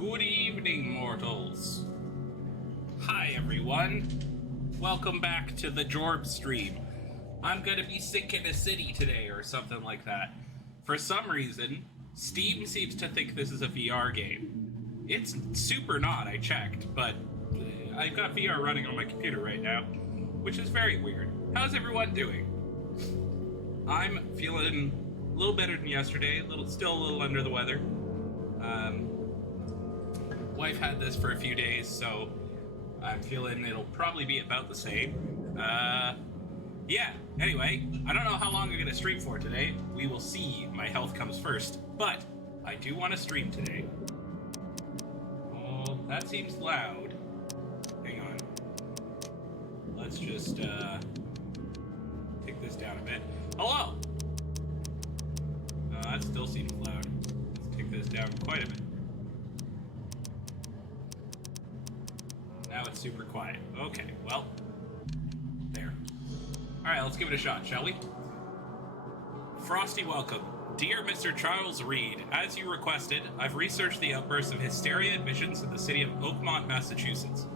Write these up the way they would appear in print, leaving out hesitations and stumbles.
Good evening, mortals. Hi, everyone. Welcome back to the Jorb stream. I'm gonna be sinking a city today, or something like that. For some reason, Steam seems to think this is a VR game. It's super not, I checked, but I've got VR running on my computer right now, which is very weird. How's everyone doing? I'm feeling a little better than yesterday, still a little under the weather. Wife had this for a few days, so I'm feeling it'll probably be about the same. Yeah, anyway, I don't know how long I'm going to stream for today. We will see. My health comes first. But I do want to stream today. Oh, that seems loud. Hang on. Let's just, take this down a bit. Hello! That still seems loud. Let's take this down quite a bit. Now it's super quiet. Okay, well, there. Alright, let's give it a shot, shall we? Frosty welcome. Dear Mr. Charles Reed, as you requested, I've researched the outbursts of hysteria admissions in the city of Oakmont, Massachusetts.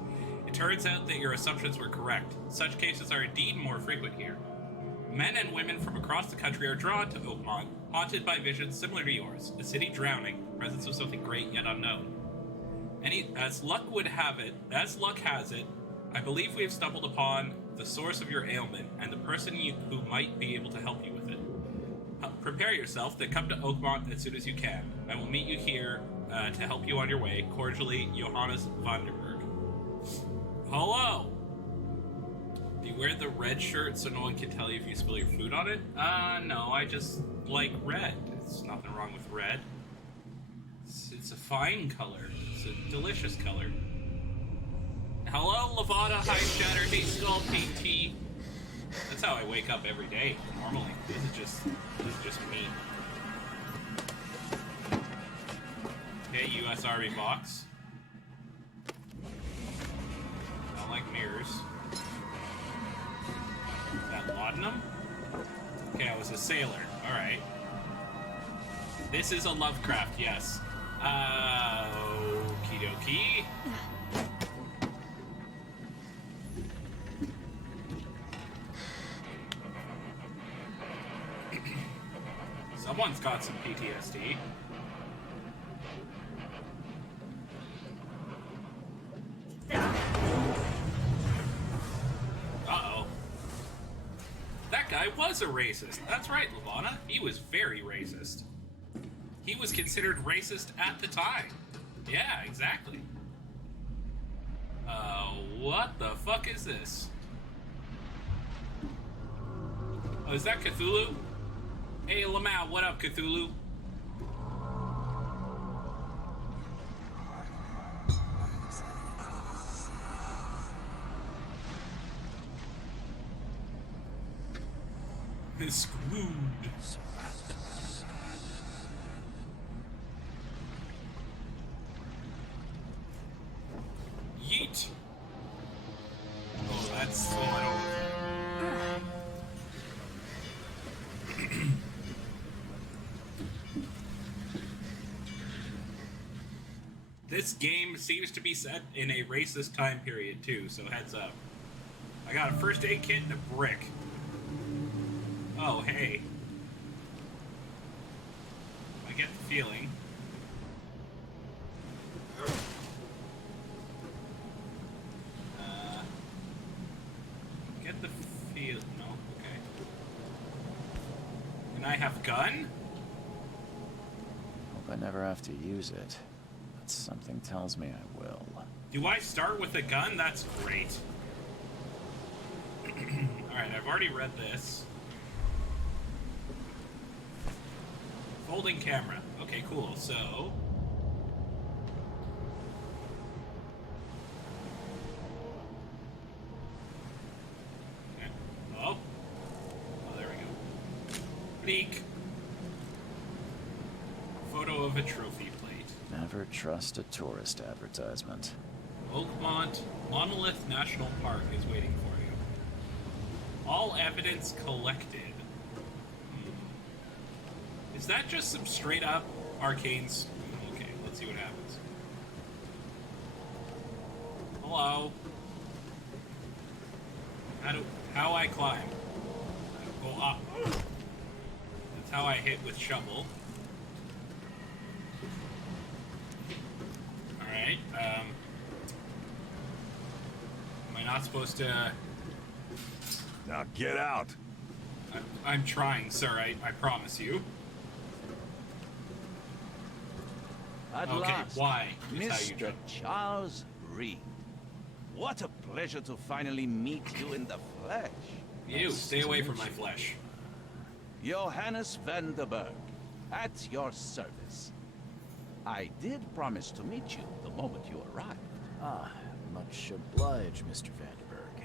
It turns out that your assumptions were correct. Such cases are indeed more frequent here. Men and women from across the country are drawn to Oakmont, haunted by visions similar to yours, a city drowning, the presence of something great yet unknown. As luck has it, I believe we have stumbled upon the source of your ailment and the person who might be able to help you with it. Prepare yourself to come to Oakmont as soon as you can. I will meet you here to help you on your way. Cordially, Johannes Vanderberg. Hello! Do you wear the red shirt so no one can tell you if you spill your food on it? No, I just like red. There's nothing wrong with red. It's a fine color. It's a delicious color. Hello, Lavada, High Shatter, Hey Skull, PT. That's how I wake up every day, normally. This is just me. Okay, US Army box. I like mirrors. Is that laudanum? Okay, I was a sailor. Alright. This is a Lovecraft, yes. Okie dokie. Someone's got some PTSD. Uh-oh. That guy was a racist. That's right, Lavana. He was very racist. He was considered racist at the time. Yeah, exactly. What the fuck is this? Oh, is that Cthulhu? Hey, Lamau, what up, Cthulhu? Screwed. Yeet. Oh, that's so I don't... This game seems to be set in a racist time period, too, so heads up. I got a first aid kit and a brick. Oh, hey. I get the feeling. Get the feel... No, okay. And I have gun? Hope I never have to use it. But something tells me I will. Do I start with a gun? That's great. Alright, I've already read this. Folding camera. Okay, cool. So... Okay. Oh. Oh, there we go. Bleak. Photo of a trophy plate. Never trust a tourist advertisement. Oakmont Monolith National Park is waiting for you. All evidence collected. Is that just some straight up arcanes? Okay, let's see what happens. Hello. How I climb? I go up. That's how I hit with shovel. Alright, am I not supposed to... Now get out. I'm trying, sir, I promise you. At Okay, last, why is how you Mr. jump. Charles Reed. What a pleasure to finally meet you in the flesh. Ew, stay away from my flesh. Johannes van der Berg, at your service. I did promise to meet you the moment you arrived. Ah, much obliged, Mr. Vanderberg.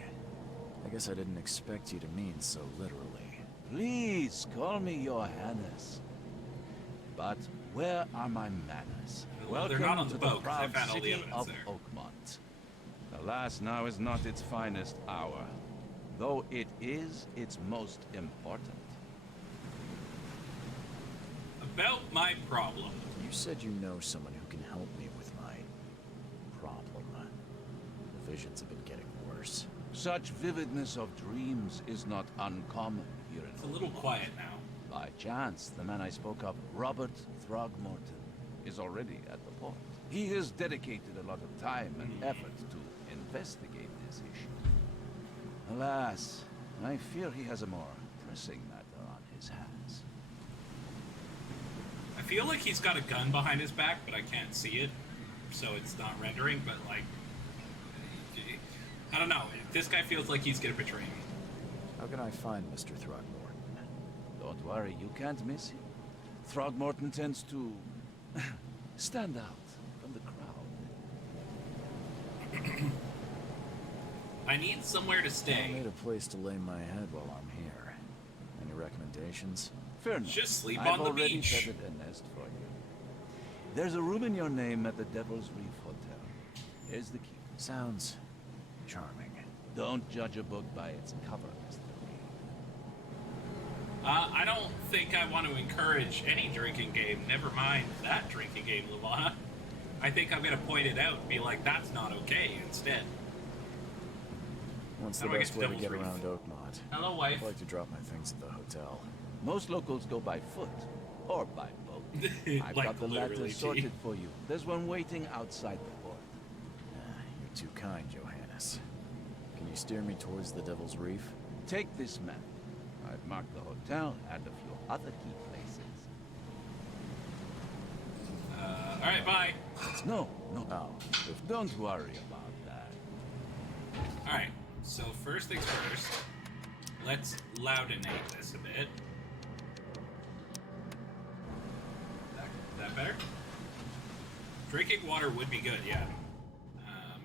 I guess I didn't expect you to mean so literally. Please call me Johannes. But where are my manners? Well, they're not on the to boat, 'cause I proud found all the city evidence of there. Oakmont. Alas, now is not its finest hour, though it is its most important. About my problem. You said you know someone who can help me with my problem. The visions have been getting worse. Such vividness of dreams is not uncommon here in It's a little quiet now. By chance, the man I spoke of, Robert Throgmorton, is already at the port. He has dedicated a lot of time and effort to investigate this issue. Alas, I fear he has a more pressing matter on his hands. I feel like he's got a gun behind his back, but I can't see it, so it's not rendering, but like... I don't know, this guy feels like he's gonna betray me. How can I find Mr. Throgmorton? Don't worry, you can't miss him. Throgmorton tends to stand out from the crowd. I need somewhere to I stay. need a place to lay my head while I'm here. Any recommendations? Fair enough. Just sleep I've on the already beach. feathered a nest for you. There's a room in your name at the Devil's Reef Hotel. Here's the key. Sounds charming. Don't judge a book by its cover, Mr. Reed. I don't think I want to encourage any drinking game, never mind that drinking game, Lavana. I think I'm gonna point it out and be like, that's not okay, instead. What's How the do I get best to way to Devil's get Reef? around Oakmont? Hello, wife. I'd like to drop my things at the hotel. Most locals go by foot or by boat. I've Like, got the latter literally, sorted G. for you. There's one waiting outside the port. You're too kind, Johannes. Can you steer me towards the Devil's Reef? Take this map. I've marked the hotel and a few other key places. Alright, bye. No. Oh, Don't worry about that. Alright, so first things first, let's loudinate this a bit. That better? Drinking water would be good, yeah.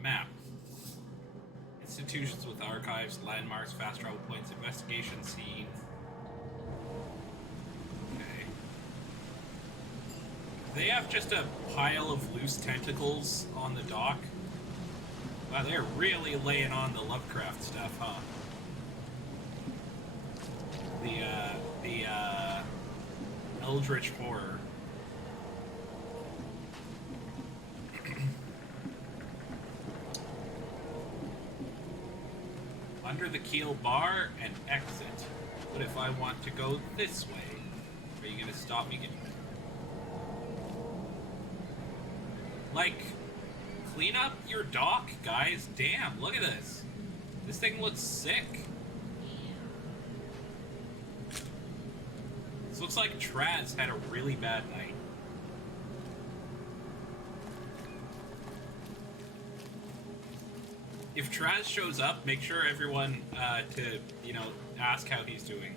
Map. Institutions with archives, landmarks, fast travel points, investigation scene. Okay. They have just a pile of loose tentacles on the dock. Wow, they're really laying on the Lovecraft stuff, huh? The Eldritch horror. Under the keel bar and exit. What if I want to go this way? Are you gonna stop me? Like, clean up your dock, guys. Damn, look at this. This thing looks sick. This looks like Traz had a really bad night. If Traz shows up, make sure everyone to, ask how he's doing.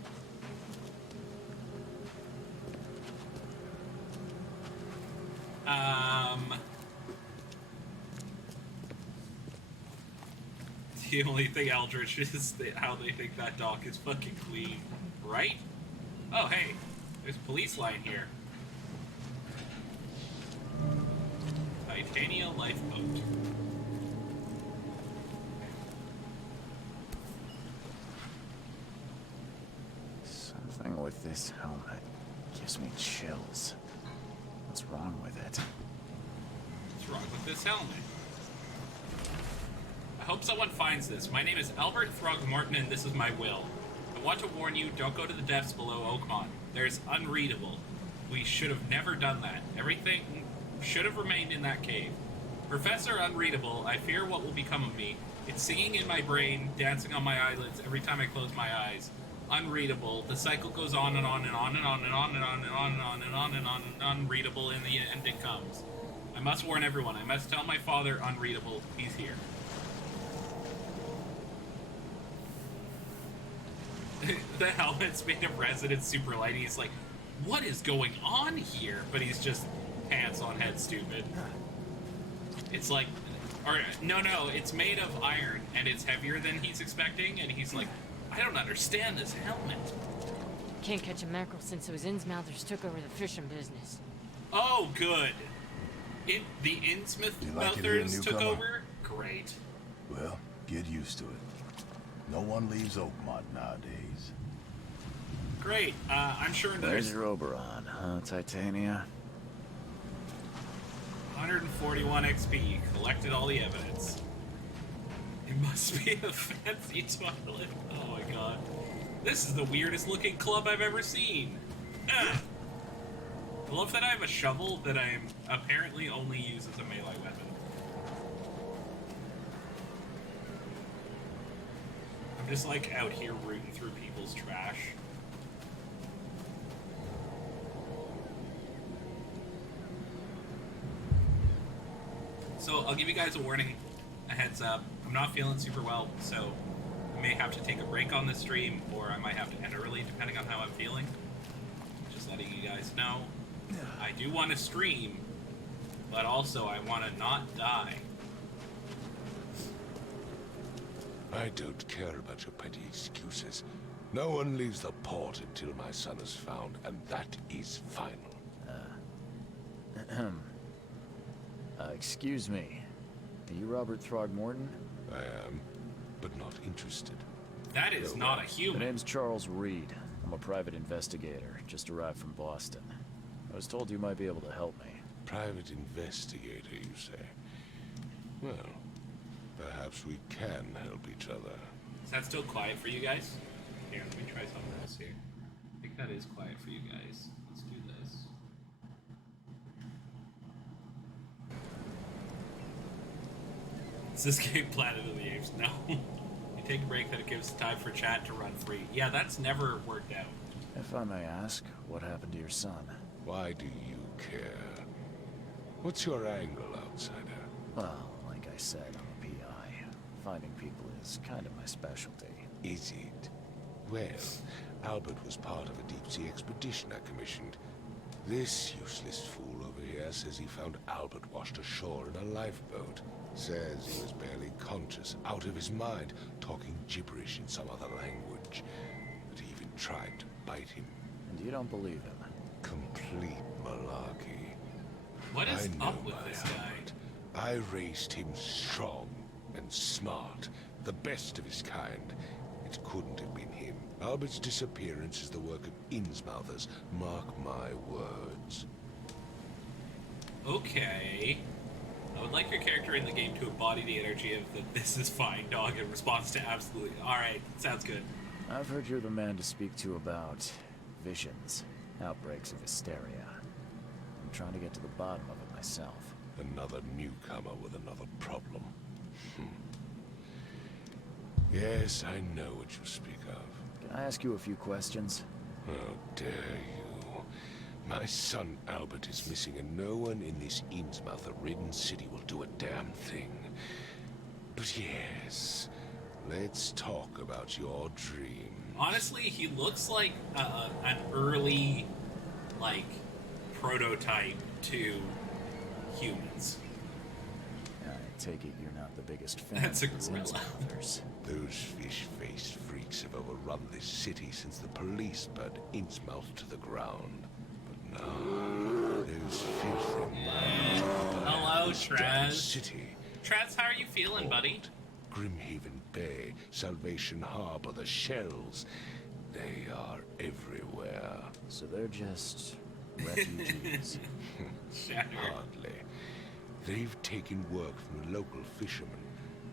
The only thing Eldritch is how they think that dock is fucking clean, right? Oh, hey, there's a police line here. Titania lifeboat. something with this helmet gives me chills. What's wrong with it? What's wrong with this helmet? hope someone finds this. My name is Albert Throgmorton, and this is my will. I want to warn you, don't go to the depths below Oakmont. There's unreadable. We should have never done that. Everything should have remained in that cave. Professor Unreadable, I fear what will become of me. It's singing in my brain, dancing on my eyelids every time I close my eyes. Unreadable. The cycle goes on and on and on and on and on and on and on and on and on and on and unreadable. In the end, it comes. I must warn everyone. I must tell my father, Unreadable, he's here. The helmet's made of resin and super light. He's like, what is going on here? But he's just pants on head stupid. It's like, or no, it's made of iron and it's heavier than he's expecting. And he's like, I don't understand this helmet. Can't catch a mackerel since those Innsmouthers took over the fishing business. Oh, good. The You like it here, Innsmouthers took newcomer? over? Great. Well, get used to it. No one leaves Oakmont nowadays. Great. I'm sure There's your Oberon, huh, Titania? 141 XP. Collected all the evidence. It must be a fancy toilet. Oh my god. This is the weirdest looking club I've ever seen. Ah. I love that I have a shovel that I apparently only use as a melee weapon. I'm just like out here rooting through people's trash. So I'll give you guys a warning, a heads up. I'm not feeling super well, so I may have to take a break on the stream, or I might have to end early, depending on how I'm feeling. Just letting you guys know. I do want to stream, but also I want to not die. I don't care about your petty excuses. No one leaves the port until my son is found, and that is final. Excuse me. Are you Robert Throgmorton? I am, but not interested. That is not a My human. name's Charles Reed. I'm a private investigator, just arrived from Boston. I was told you might be able to help me. Private investigator, you say? Well, perhaps we can help each other. Is that still quiet for you guys? Here, let me try something else here. I think that is quiet for you guys. Let's do this. Is this game Planet of the Apes? No. You take a break, then it gives time for chat to run free. Yeah, that's never worked out. If I may ask, what happened to your son? Why do you care? What's your angle, outsider? Well, like I said, I'm a PI. Finding people is kind of my specialty. Is it? Well, Albert was part of a deep-sea expedition I commissioned. This useless fool over here says he found Albert washed ashore in a lifeboat. Says he was barely conscious, out of his mind, talking gibberish in some other language. That he even tried to bite him. And you don't believe him? Complete malarkey. What is I know up with my this guy? Albert. I raised him strong and smart, the best of his kind. It couldn't have been him. Albert's disappearance is the work of Innsmouthers. Mark my words. Okay. I would like your character in the game to embody the energy of the "this is fine" dog in response to absolutely. Alright, sounds good. I've heard you're the man to speak to about visions, outbreaks of hysteria. I'm trying to get to the bottom of it myself. Another newcomer with another problem. Yes, I know what you speak of. Can I ask you a few questions? How dare you? My son Albert is missing, and no one in this Innsmouther-ridden city will do a damn thing. But yes, let's talk about your dream. Honestly, he looks like an early, like, prototype to humans. I take it you're not the biggest fan That's a of these gorilla. Innsmouthers. Those fish-faced freaks have overrun this city since the police burned Innsmouth to the ground. But now, those filthy minds Hello, this damn Traz. city. Traz, how are you feeling, buddy? Grimhaven Bay, Salvation Harbor, the Shells. They are everywhere. So they're just refugees. Shattered. Hardly. They've taken work from the local fishermen.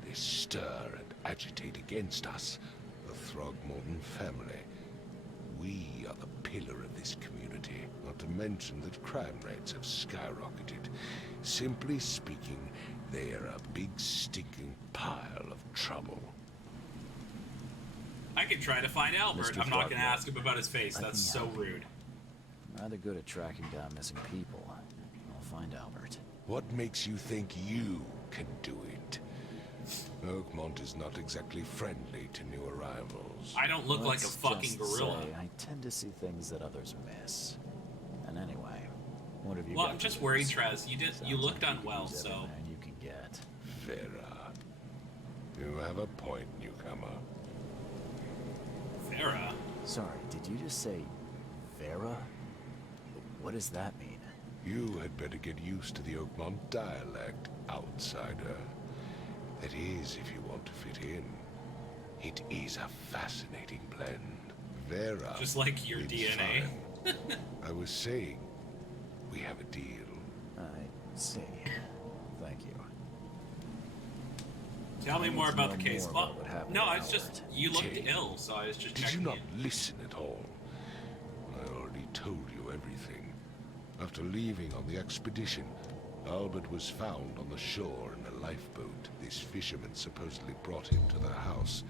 They stir and agitate against us, the Throgmorton family. We are the pillar of this community, not to mention that crime rates have skyrocketed. Simply speaking, they are a big stinking pile of trouble. I could try to find Albert. Mr. I'm not going to Throckmorton, ask him about his face. let That's me so help you. rude. I'm rather good at tracking down missing people. I'll find Albert. What makes you think you can do it? Oakmont is not exactly friendly to new arrivals. I don't look like a Let's fucking just gorilla. say I tend to see things that others miss. And anyway, what have you Well, got I'm for just this? worried, Traz. You Sounds looked like you unwell, use so... every man you can get. Vera. You have a point, newcomer. Vera? Sorry, did you just say Vera? What does that mean? You had better get used to the Oakmont dialect, outsider. That is, if you want to fit in. It is a fascinating blend. Vera. Just like your means DNA. fine. I was saying, we have a deal. I see. Thank you. Tell me I need more to about know the case. more about Oh, what happened no, to it's just... Albert. You looked Jake, ill, so I was just Did you checking not in. listen at all? I already told you everything. After leaving on the expedition, Albert was found on the shore in a lifeboat. This fisherman supposedly brought him to the house,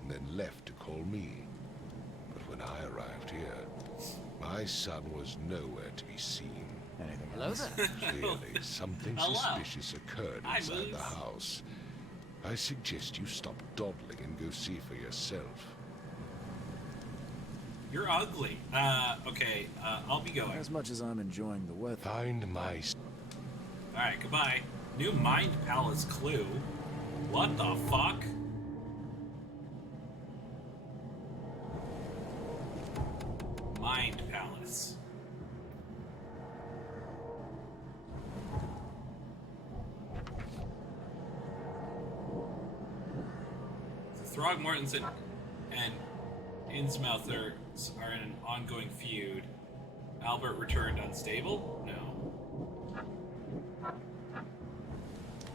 and then left to call me. But when I arrived here, my son was nowhere to be seen. Anything Hello else? there. Clearly, something Hello. suspicious occurred Hi, inside the Moose. house. I suggest you stop dawdling and go see for yourself. You're ugly. Okay, I'll be going. As much as I'm enjoying the weather. Find my... Alright, goodbye. New Mind Palace clue. What the fuck? Mind Palace. The Throgmortons and Innsmouth are in an ongoing feud. Albert returned unstable? No.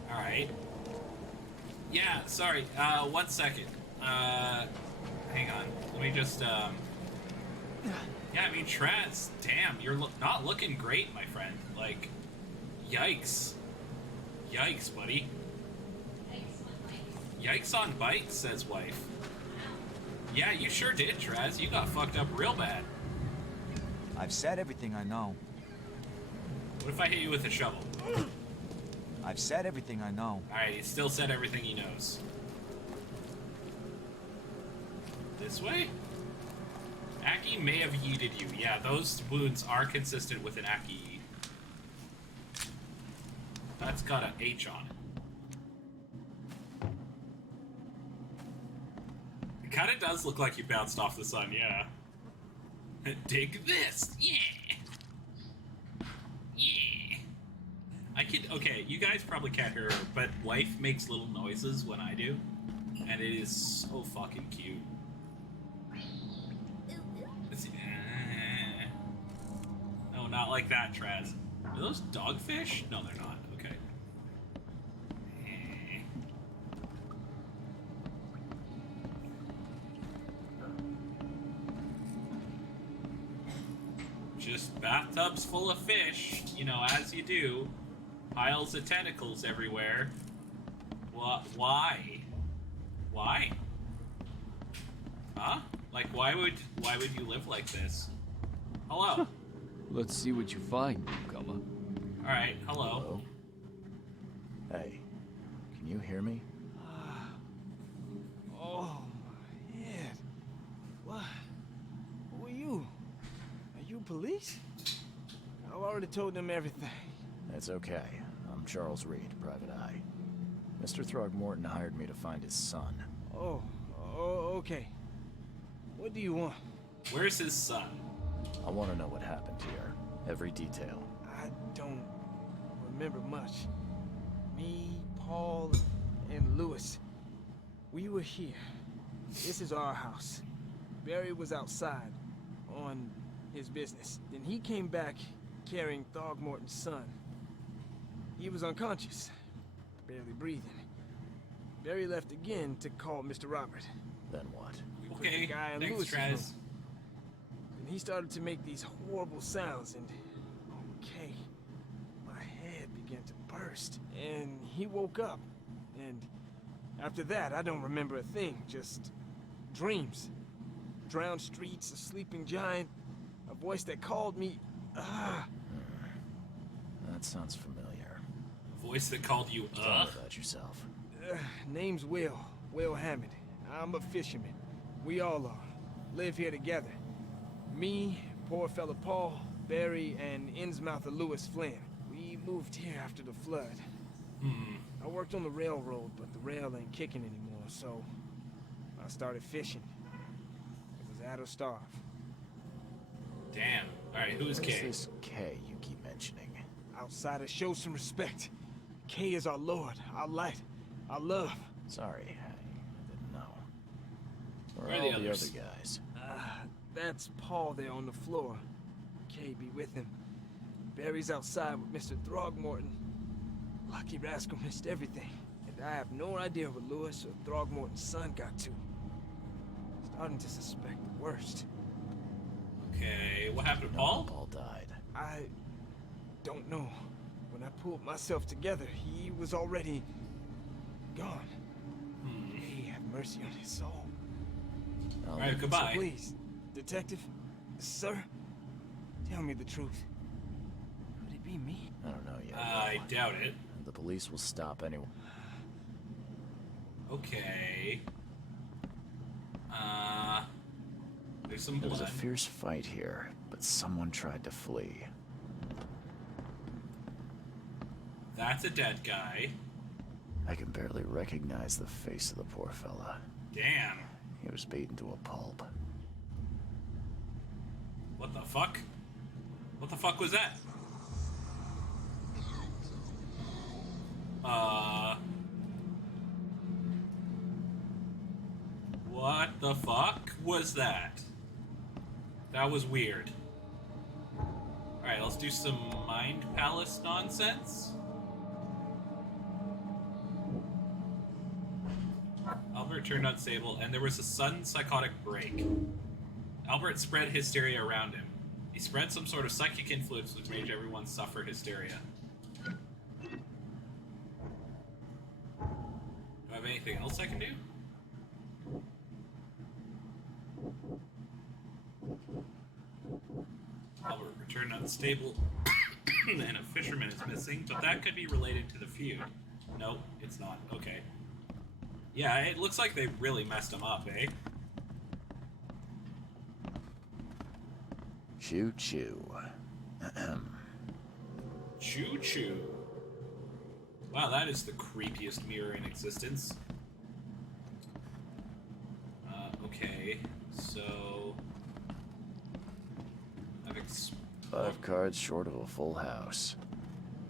Alright. Yeah, sorry. 1 second. Hang on. Let me just, Yeah, I mean, Traz, damn, you're not looking great, my friend. Like, yikes. Yikes, buddy. Yikes on bikes, says wife. Yeah, you sure did, Traz. You got fucked up real bad. I've said everything I know. What if I hit you with a shovel? I've said everything I know. Alright, he still said everything he knows. This way? Aki may have yeeted you. Yeah, those wounds are consistent with an Aki yeet. That's got an H on it. It kind of does look like you bounced off the sun, yeah. Dig this! Yeah! Yeah! I could... Okay, you guys probably can't hear her, but wife makes little noises when I do. And it is so fucking cute. Let's see. No, not like that, Traz. Are those dogfish? No, they're not. Okay. Just bathtubs full of fish, you know, as you do. Piles of tentacles everywhere. What? Why? Why? Huh? Like, why would you live like this? Hello. Let's see what you find, newcomer. All right. Hello. Hey, can you hear me? Oh, my head. What? Who are you? Are you police? I've already told them everything. It's okay. I'm Charles Reed, Private Eye. Mr. Throgmorton hired me to find his son. Oh, okay. What do you want? Where's his son? I want to know what happened here. Every detail. I don't remember much. Me, Paul, and Lewis. We were here. This is our house. Barry was outside on his business. Then he came back carrying Throgmorton's son. He was unconscious, barely breathing. Barry left again to call Mr. Robert. Then what? We put Okay, the guy in thanks, Lewis's Trez. room. And he started to make these horrible sounds, and okay, my head began to burst, and he woke up. And after that, I don't remember a thing, just dreams. Drowned streets, a sleeping giant, a voice that called me. That sounds familiar. Voice that called you, Tell me about yourself. Name's Will Hammond. I'm a fisherman. We all are. Live here together. Me, poor fella Paul, Barry, and Innsmouther Lewis Flynn. We moved here after the flood. I worked on the railroad, but the rail ain't kicking anymore, so I started fishing. It was at or starve. Damn. Alright, who is What is Kay? this K you keep mentioning? Outsiders, show some respect. K is our lord, our light, our love. Sorry, I didn't know. Where Where are are all the the others? other guys? That's Paul there on the floor. K be with him. Barry's outside with Mr. Throgmorton. Lucky rascal missed everything. And I have no idea what Lewis or Throgmorton's son got to. Starting to suspect the worst. Okay, what happened to No, Paul? Paul died. I don't know. When I pulled myself together, he was already gone. May have mercy on his soul. I'll Alright, leave goodbye. So please, detective, sir, tell me the truth. Could it be me? I don't know yet. I doubt it. The police will stop anyone. Okay. There's some There was a blood. fierce fight here, but someone tried to flee. That's a dead guy. I can barely recognize the face of the poor fella. Damn. He was beaten to a pulp. What the fuck? What the fuck was that? What the fuck was that? That was weird. Alright, let's do some Mind Palace nonsense. Albert turned unstable, and there was a sudden psychotic break. Albert spread hysteria around him. He spread some sort of psychic influence which made everyone suffer hysteria. Do I have anything else I can do? Albert returned unstable, and a fisherman is missing, but that could be related to the feud. Nope, it's not. Okay. Yeah, it looks like they really messed him up, eh? Choo choo. Choo choo. Wow, that is the creepiest mirror in existence. Okay, so... Five cards short of a full house.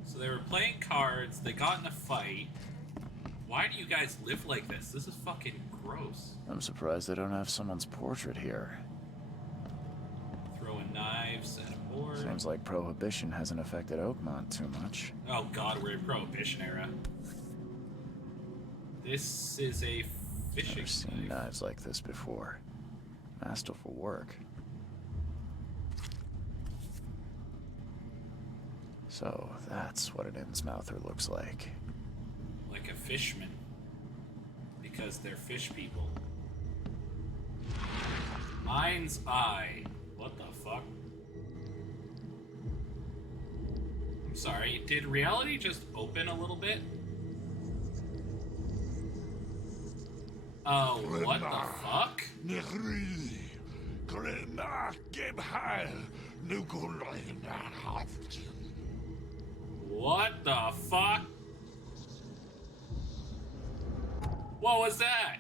So they were playing cards, they got in a fight. Why do you guys live like this? This is fucking gross. I'm surprised they don't have someone's portrait here. Throwing knives at a board. Seems like Prohibition hasn't affected Oakmont too much. Oh god, we're in Prohibition era. This is a fishing Never seen knife. knives like this before. Masterful work. So, that's what an Innsmouther looks like. Like a fishman. Because they're fish people. Mind's eye. What the fuck? I'm sorry, did reality just open a little bit? Oh, what the fuck? What the fuck? What was that?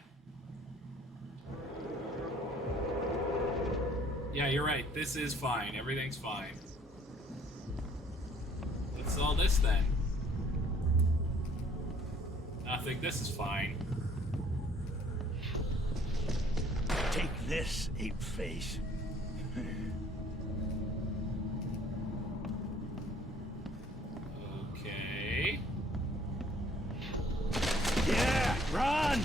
Yeah, you're right. This is fine. Everything's fine. What's all this then? Nothing. This is fine. Take this, ape face. Okay. Yeah! run!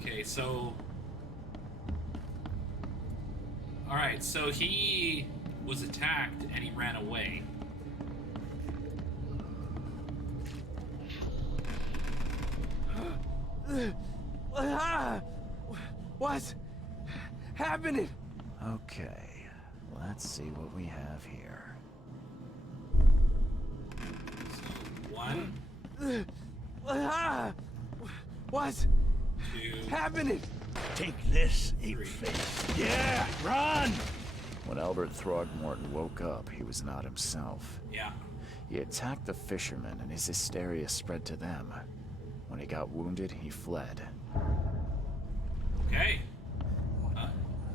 Okay, so... Alright, so he was attacked and he ran away. What's happening? Okay, let's see what we have here. One, What's two, happening? Take this, ape-face. Yeah, run! When Albert Throgmorton woke up, he was not himself. yeah. He attacked the fishermen, and his hysteria spread to them. When he got wounded, he fled. Okay.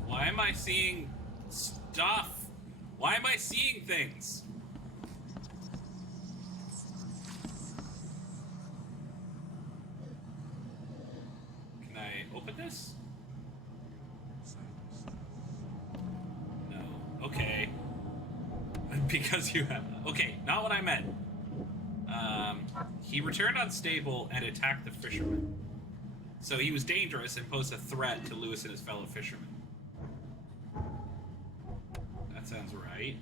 Why am I seeing stuff? Why am I seeing things? Can I open this? No. Okay. Because you have... Okay, not what I meant. He returned unstable and attacked the fishermen. So he was dangerous and posed a threat to Lewis and his fellow fishermen. That sounds right.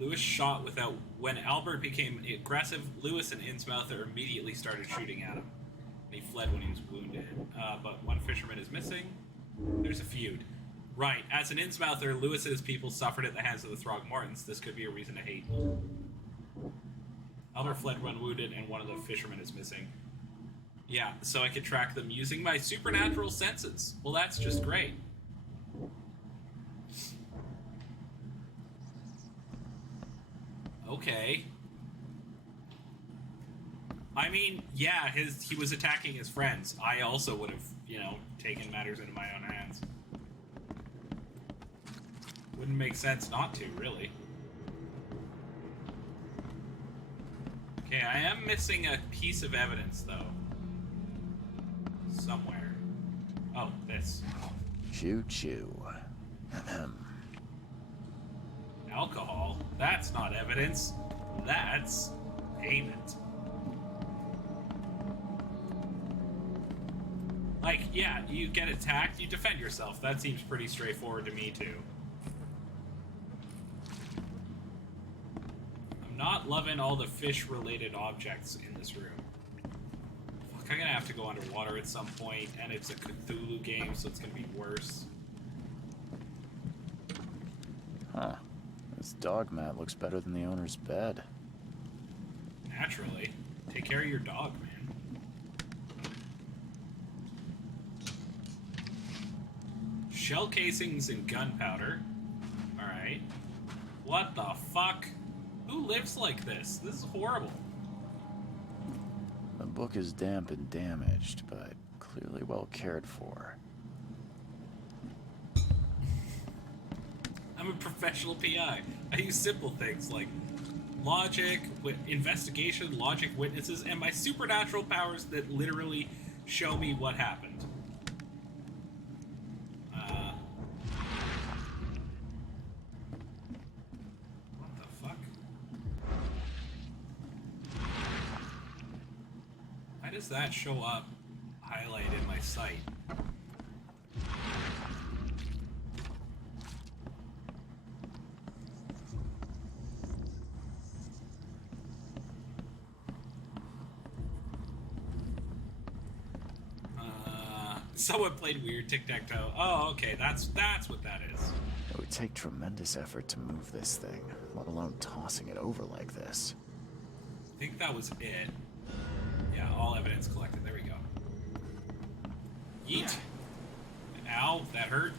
Lewis shot without... When Albert became aggressive, Lewis and Innsmouther immediately started shooting at him. And he fled when he was wounded. But one fisherman is missing. There's a feud. Right, as an Innsmouther, Lewis and his people suffered at the hands of the Throgmortons. This could be a reason to hate. Albert fled when wounded, and one of the fishermen is missing. Yeah, so I could track them using my supernatural senses. Well, that's just great. Okay. I mean, yeah, he was attacking his friends. I also would have, taken matters into my own hands. Wouldn't make sense not to, really. Okay, I am missing a piece of evidence, though. Somewhere. Oh, this. Choo-choo. Alcohol? That's not evidence. That's payment. Like, yeah, you get attacked, you defend yourself. That seems pretty straightforward to me, too. I'm not loving all the fish-related objects in this room. Fuck, I'm gonna have to go underwater at some point, and it's a Cthulhu game, so it's gonna be worse. Huh. This dog mat looks better than the owner's bed. Naturally. Take care of your dog, man. Shell casings and gunpowder. Alright. What the fuck? Who lives like this? This is horrible. The book is damp and damaged, but clearly well cared for. I'm a professional PI. I use simple things like logic, investigation, logic, witnesses, and my supernatural powers that literally show me what happened. What the fuck? Why does that show up highlighted in my sight? Someone played weird tic-tac-toe. Oh, okay, that's what that is. It would take tremendous effort to move this thing, let alone tossing it over like this. I think that was it. Yeah, all evidence collected. There we go. Yeet. Ow, that hurt.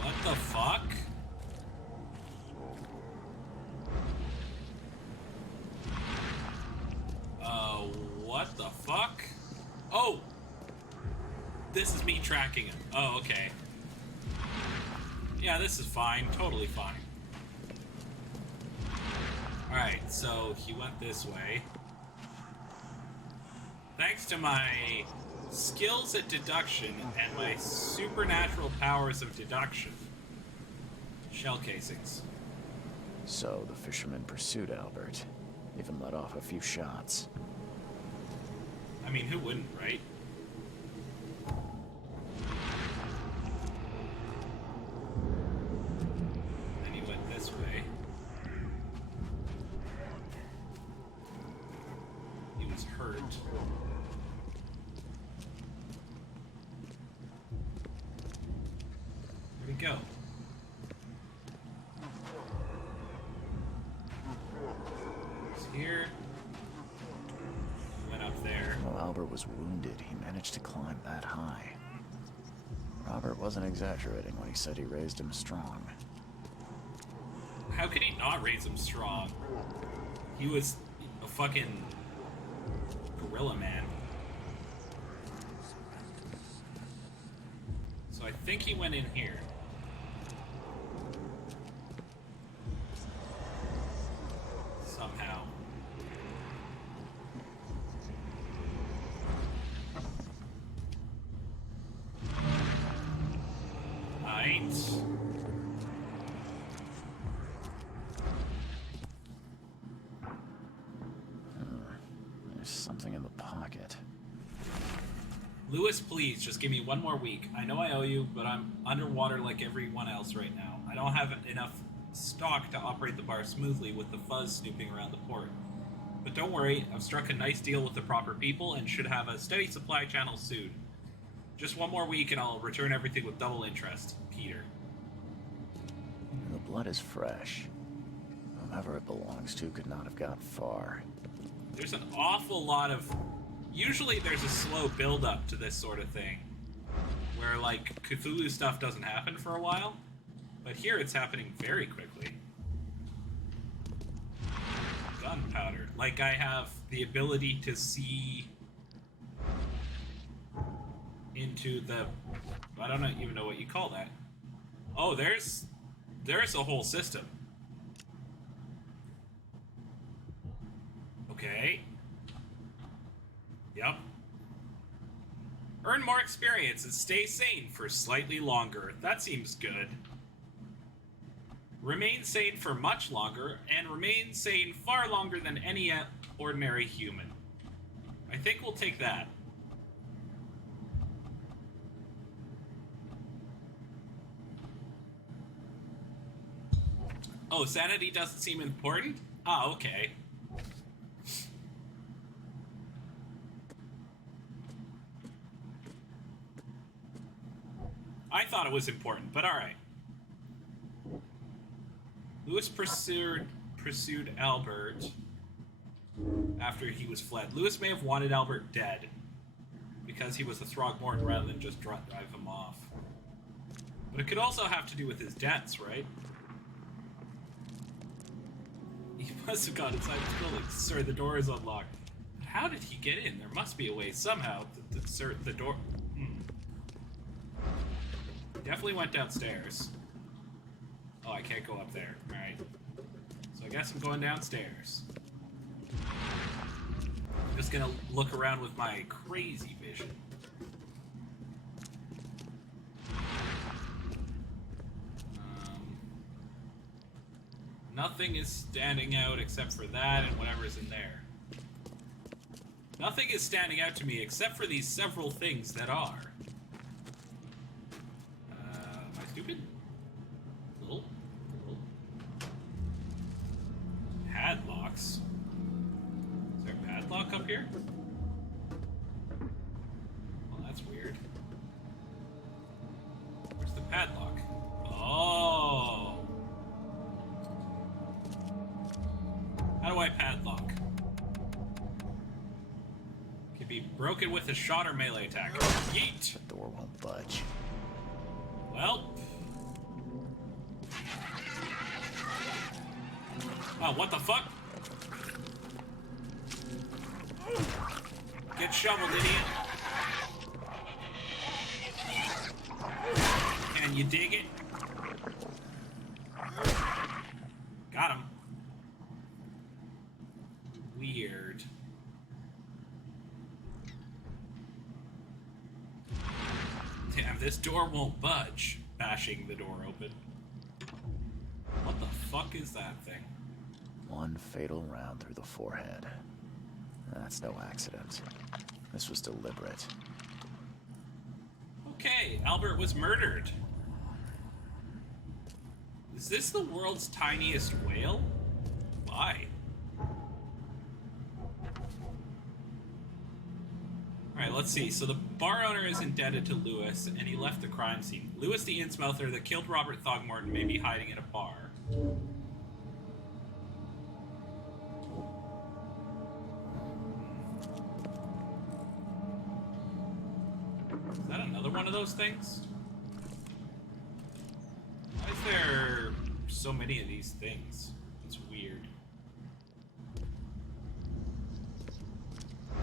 What the fuck? What the fuck? Oh! This is me tracking him. Oh, okay. Yeah, this is fine. Totally fine. Alright, so he went this way. Thanks to my skills at deduction and my supernatural powers of deduction. Shell casings. So the fisherman pursued Albert, even let off a few shots. I mean, who wouldn't, right? Then he went this way. He was hurt. Where'd he go? He's here. Went up there. While Albert was wounded, he managed to climb that high. Robert wasn't exaggerating when he said he raised him strong. How could he not raise him strong? He was a fucking gorilla man. So I think he went in here. Somehow. Right. There's something in the pocket. Lewis, please, just give me one more week. I know I owe you, but I'm underwater like everyone else right now. I don't have enough stock to operate the bar smoothly with the fuzz snooping around the port. But don't worry, I've struck a nice deal with the proper people and should have a steady supply channel soon. Just one more week and I'll return everything with double interest. Peter. The blood is fresh. Whomever it belongs to could not have got far. There's an awful lot of... Usually there's a slow build-up to this sort of thing. Where, like, Cthulhu stuff doesn't happen for a while. But here it's happening very quickly. Gunpowder. Like, I have the ability to see into the... I don't even know what you call that. Oh, there's a whole system. Okay. Yep. Earn more experience and stay sane for slightly longer. That seems good. Remain sane for much longer, and remain sane far longer than any ordinary human. I think we'll take that. Oh, sanity doesn't seem important? Ah, okay. I thought it was important, but alright. Lewis pursued Albert after he was fled. Lewis may have wanted Albert dead because he was a Throgmorton rather than just drive him off. But it could also have to do with his debts, right? He must have gone inside this building. Sir, the door is unlocked. How did he get in? There must be a way somehow to insert the door. Definitely went downstairs. Oh, I can't go up there. Alright. So I guess I'm going downstairs. I'm just gonna look around with my crazy vision. Nothing is standing out except for that and whatever's in there. Nothing is standing out to me except for these several things that are. Am I stupid? Little. Padlocks. Is there a padlock up here? Well, that's weird. Where's the padlock? Oh! How do I padlock? Can be broken with a shot or melee attack. Yeet! The door won't budge. Well. Oh, what the fuck? Get shoveled, idiot. Can you dig it? Got him. Weird. Damn, this door won't budge. Bashing the door open. What the fuck is that thing? One fatal round through the forehead. That's no accident. This was deliberate. Okay, Albert was murdered. Is this the world's tiniest whale? Why? Alright, let's see. So the bar owner is indebted to Lewis, and he left the crime scene. Lewis the Innsmouther that killed Robert Throgmorton may be hiding in a bar. Is that another one of those things? Why is there so many of these things? It's weird.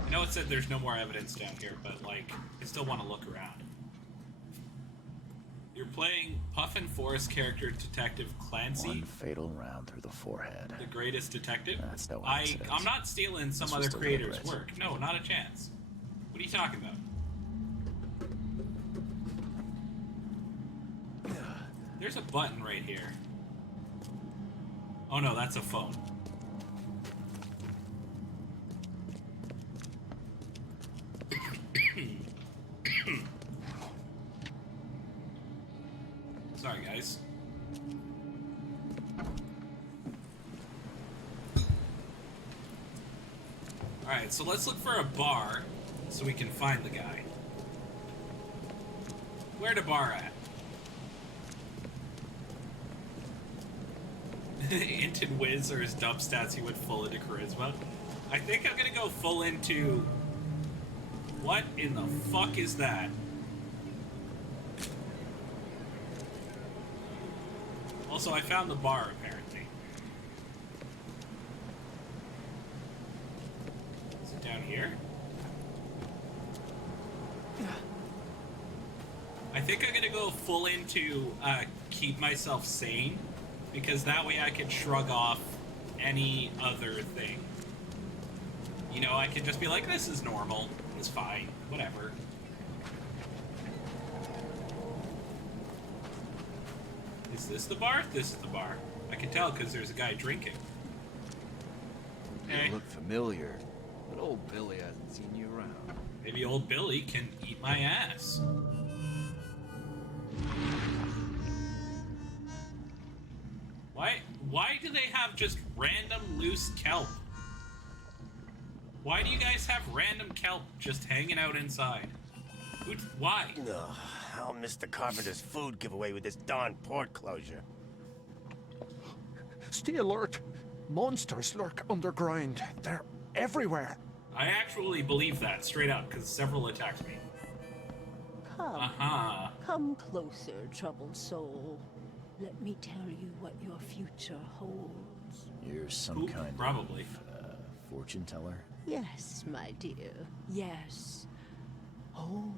I know it said there's no more evidence down here, but, like, I still want to look around. You're playing Puffin Forrest character Detective Clancy. One fatal round through the forehead. The greatest detective? That's no accident. I'm not stealing some This was other creator's deliberate. work. No, not a chance. What are you talking about? There's a button right here. Oh no, that's a phone. Sorry, guys. Alright, so let's look for a bar so we can find the guy. Where the bar at? Inton Wiz or his dump stats, he went full into charisma. I think I'm gonna go full into... What in the fuck is that? Also, I found the bar, apparently. Is it down here? I think I'm gonna go full into keep myself sane, because that way I can shrug off any other thing. You know, I can just be like, this is normal, it's fine, whatever. Is this the bar? This is the bar. I can tell because there's a guy drinking. You look familiar, but old Billy hasn't seen you around. Maybe old Billy can eat my ass. Why do they have just random loose kelp? Why do you guys have random kelp just hanging out inside? Why? Ugh, I'll miss the Carpenter's food giveaway with this darn port closure. Stay alert. Monsters lurk underground. They're everywhere. I actually believe that, straight up, because several attacked me. Come. Come closer, troubled soul. Let me tell you what your future holds. You're some kind probably. of fortune teller? Yes, my dear. Yes. Oh,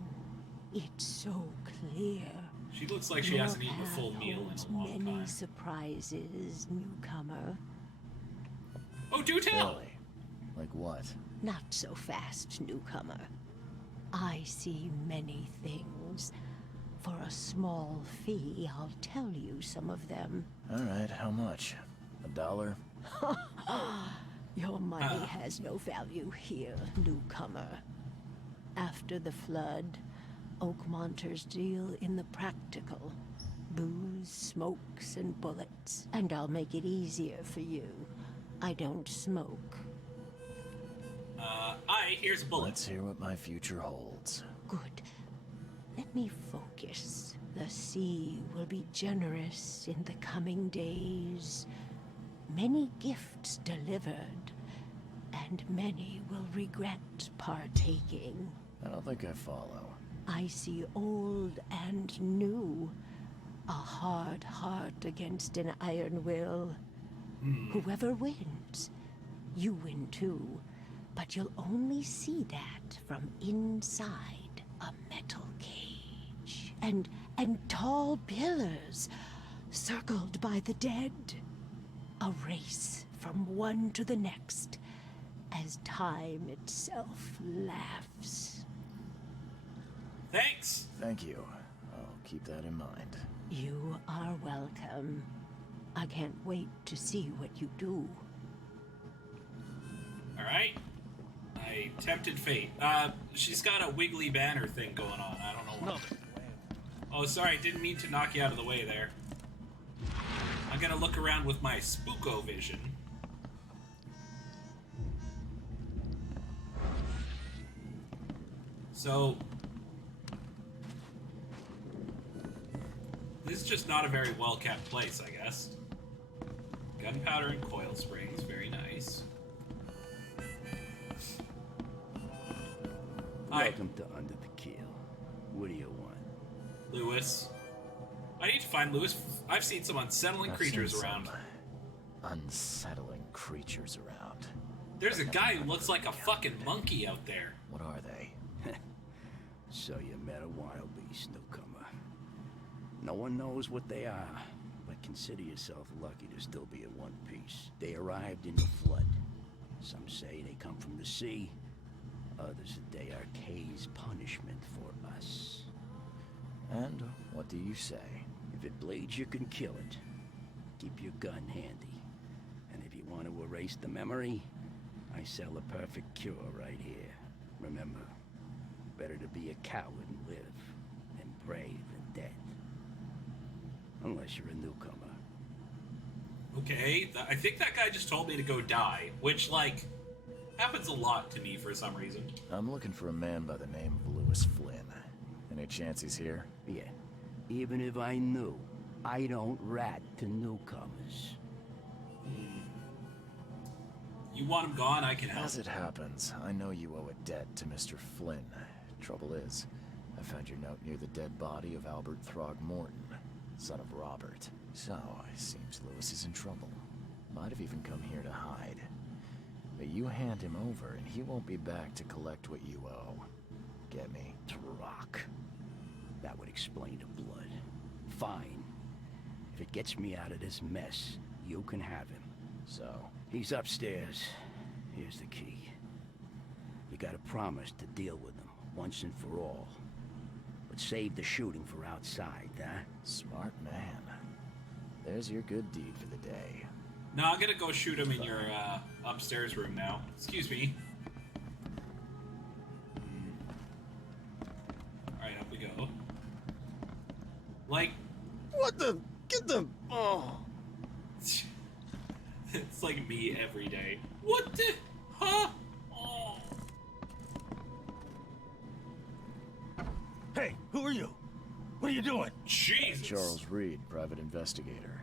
it's so clear. She looks like she hasn't eaten a full meal in a long many time. surprises, newcomer. Oh, do tell! Really? Like what? Not so fast, newcomer. I see many things. For a small fee, I'll tell you some of them. All right, how much? $1? Your money has no value here, newcomer. After the flood, Oakmonters deal in the practical. Booze, smokes, and bullets. And I'll make it easier for you. I don't smoke. Here's a bullet. Let's hear what my future holds. Good. Let me focus. The sea will be generous in the coming days. Many gifts delivered, and many will regret partaking. I don't think I follow. I see old and new. A hard heart against an iron will. Whoever wins, you win too. But you'll only see that from inside a metal cage. And tall pillars circled by the dead. A race from one to the next as time itself laughs. Thanks! Thank you. I'll keep that in mind. You are welcome. I can't wait to see what you do. Alright. I tempted fate. She's got a wiggly banner thing going on. I don't know what. Oh, sorry. Didn't mean to knock you out of the way there. I'm gonna look around with my spooko vision. So... this is just not a very well-kept place, I guess. Gunpowder and coil springs. Very nice. Welcome to Under the Keel. What do you want? Lewis. I need to find Lewis. I've seen some unsettling creatures around. Unsettling creatures around. There's a guy who looks like a fucking monkey out there. What are they? So you met a wild beast, newcomer. No one knows what they are, but consider yourself lucky to still be in one piece. They arrived in the flood. Some say they come from the sea. Others that they are Kay's punishment for us. And what do you say? If it bleeds, you can kill it. Keep your gun handy. And if you want to erase the memory, I sell a perfect cure right here. Remember, better to be a coward and live than brave and dead. Unless you're a newcomer. Okay, I think that guy just told me to go die, which, like, happens a lot to me for some reason. I'm looking for a man by the name of Lewis Flynn. Any chance he's here? Yeah. Even if I knew, I don't rat to newcomers. You want him gone, I can help. As it happens, I know you owe a debt to Mr. Flynn. Trouble is, I found your note near the dead body of Albert Throgmorton, son of Robert. So, it seems Lewis is in trouble. Might have even come here to hide. But you hand him over, and he won't be back to collect what you owe. Get me? Rock. That would explain the blood. Fine. If it gets me out of this mess, you can have him. So? He's upstairs. Here's the key. You gotta promise to deal with him, once and for all. But save the shooting for outside, huh? Smart man. There's your good deed for the day. No, I'm gonna go shoot him in your upstairs room now. Excuse me. Alright, up we go. Like... What the... Get the... Oh... It's like me every day. What the... Huh? Oh. Hey, who are you? What are you doing? Jesus! Charles Reed, private investigator.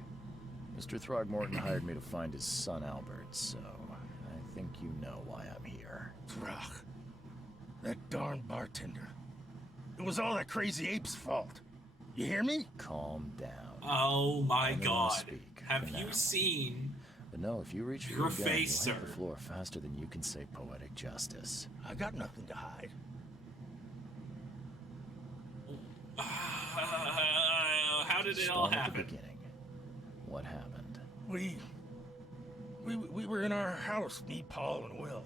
Mr. Throgmorton hired me to find his son Albert, so I think you know why I'm here. Throg. That darn bartender. It was all that crazy ape's fault. You hear me? Calm down. Oh my Let me god. speak Have for you now. seen... But no, if you reach for Your your gun, face, you'll hit sir. the floor faster than you can say poetic justice. I got nothing to hide. How did it all Start at the happen? beginning. What happened? We were in our house, me, Paul, and Will.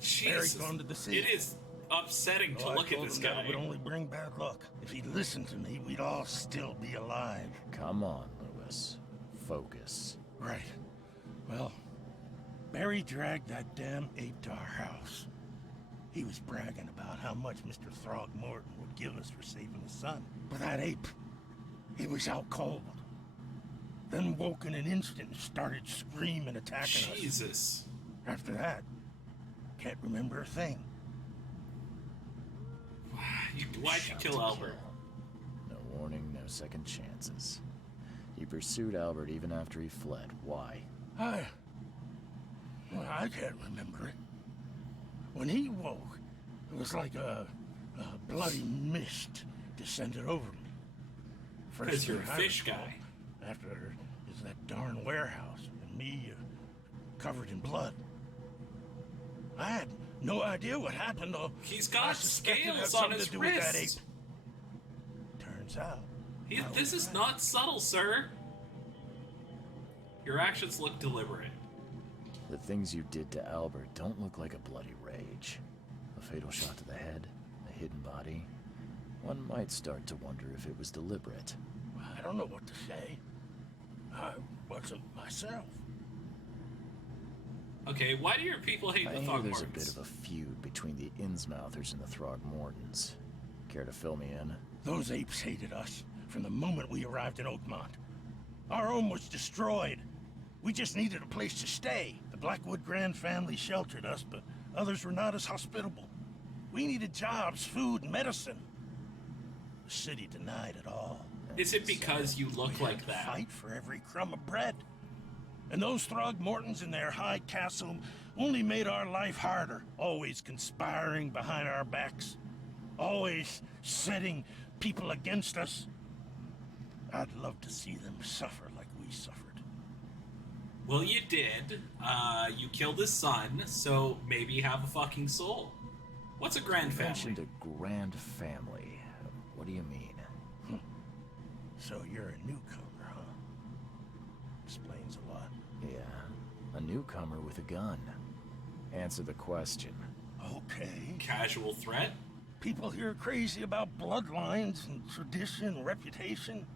Jesus. Barry's gone to the sea. It is upsetting to look at this guy. That would only bring bad luck. If he'd listened to me, we'd all still be alive. Come on, Lewis. Focus. Right. Well, Barry dragged that damn ape to our house. He was bragging about how much Mr. Throgmorton would give us for saving his son. But that ape, he was out cold. Then woke in an instant and started screaming, attacking us. Jesus. After that, can't remember a thing. Why'd you kill Albert? No warning, no second chances. You pursued Albert even after he fled. Why? I can't remember it. When he woke, it was like a bloody mist descended over me. Because you're a thing I fish recall guy. After is that darn warehouse and me covered in blood. I had no idea what happened, though. He's I got suspected it had scales on something his to do with that wrist. ape. Turns out. This is not subtle, sir. Your actions look deliberate. The things you did to Albert don't look like a bloody rage. A fatal shot to the head, a hidden body. one might start to wonder if it was deliberate. I don't know what to say. I wasn't myself. Okay, why do your people hate I the hear Throgmortons? there's a bit of a feud between the Innsmouthers and the Throgmortons. Care to fill me in? Those apes hated us from the moment we arrived in Oakmont. Our home was destroyed. We just needed a place to stay. The Blackwood Grand family sheltered us, but others were not as hospitable. We needed jobs, food, and medicine. The city denied it all. Is it because you look We like had to that? fight for every crumb of bread. And those Throgmortons in their high castle only made our life harder, always conspiring behind our backs, always setting people against us. I'd love to see them suffer like we suffered. Well, you did. You killed his son, so maybe have a fucking soul. What's a grand You family? mentioned a grand family. What do you mean? So you're a newcomer, huh? Explains a lot. Yeah, a newcomer with a gun. Answer the question. Okay. Casual threat? People here are crazy about bloodlines and tradition and reputation.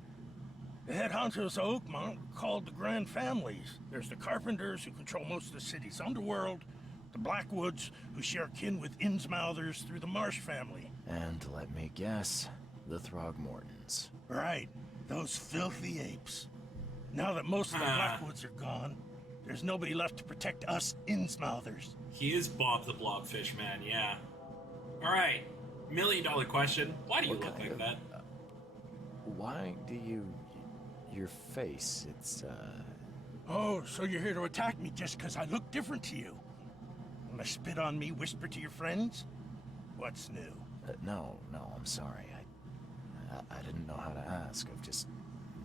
The head honchos of Oakmont are called the Grand Families. There's the Carpenters, who control most of the city's underworld, the Blackwoods, who share kin with Innsmouthers through the Marsh family. And let me guess, the Throgmortons. Right, those filthy apes. Now that most of the Blackwoods are gone, there's nobody left to protect us Innsmouthers. He is Bob the Blobfish Man, yeah. Alright, $1 million question. Why do you look like that? Why do you... Your face, it's, Oh, so you're here to attack me just because I look different to you? Wanna spit on me, whisper to your friends? What's new? no, I'm sorry. I didn't know how to ask. I've just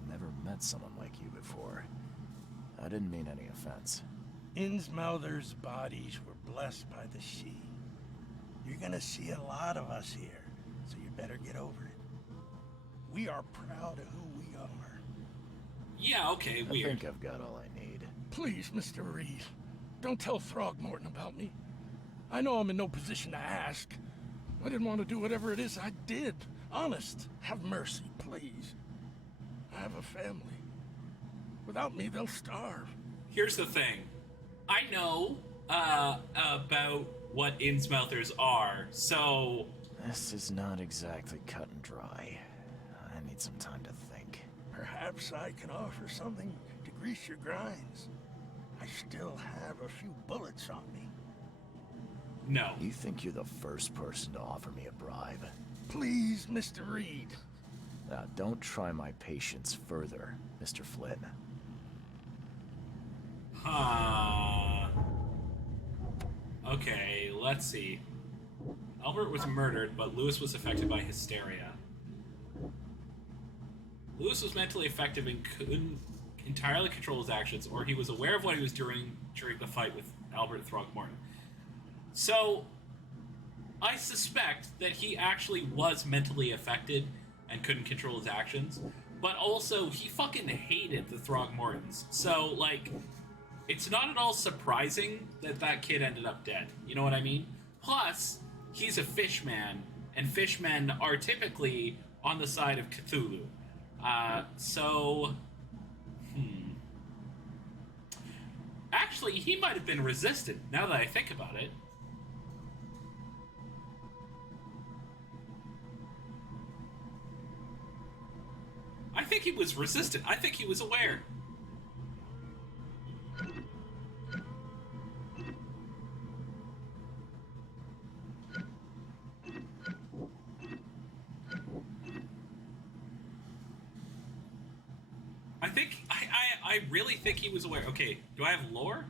never met someone like you before. I didn't mean any offense. Innsmouthers' bodies were blessed by the sea. You're gonna see a lot of us here, so you better get over it. We are proud of who we are. Yeah, okay, I weird. think I've got all I need. Please, Mr. Reed, don't tell Throgmorton about me. I know I'm in no position to ask. I didn't want to do whatever it is I did. Honest, have mercy, please. I have a family. Without me, they'll starve. Here's the thing. I know about what Innsmouthers are, so... This is not exactly cut and dry. I need some time to think. Perhaps I can offer something to grease your grinds. I still have a few bullets on me. No. You think you're the first person to offer me a bribe? Please, Mr. Reed. Now, don't try my patience further, Mr. Flynn. Okay, let's see. Albert was murdered, but Lewis was affected by hysteria. Lewis was mentally affected and couldn't entirely control his actions, or he was aware of what he was doing during the fight with Albert Throgmorton. So, I suspect that he actually was mentally affected and couldn't control his actions, but also he fucking hated the Throgmortons. So, like, it's not at all surprising that that kid ended up dead. You know what I mean? Plus, he's a fishman, and fishmen are typically on the side of Cthulhu. Actually, he might have been resistant, now that I think about it. I think he was resistant. I think he was aware. I really think he was aware. Okay, do I have lore?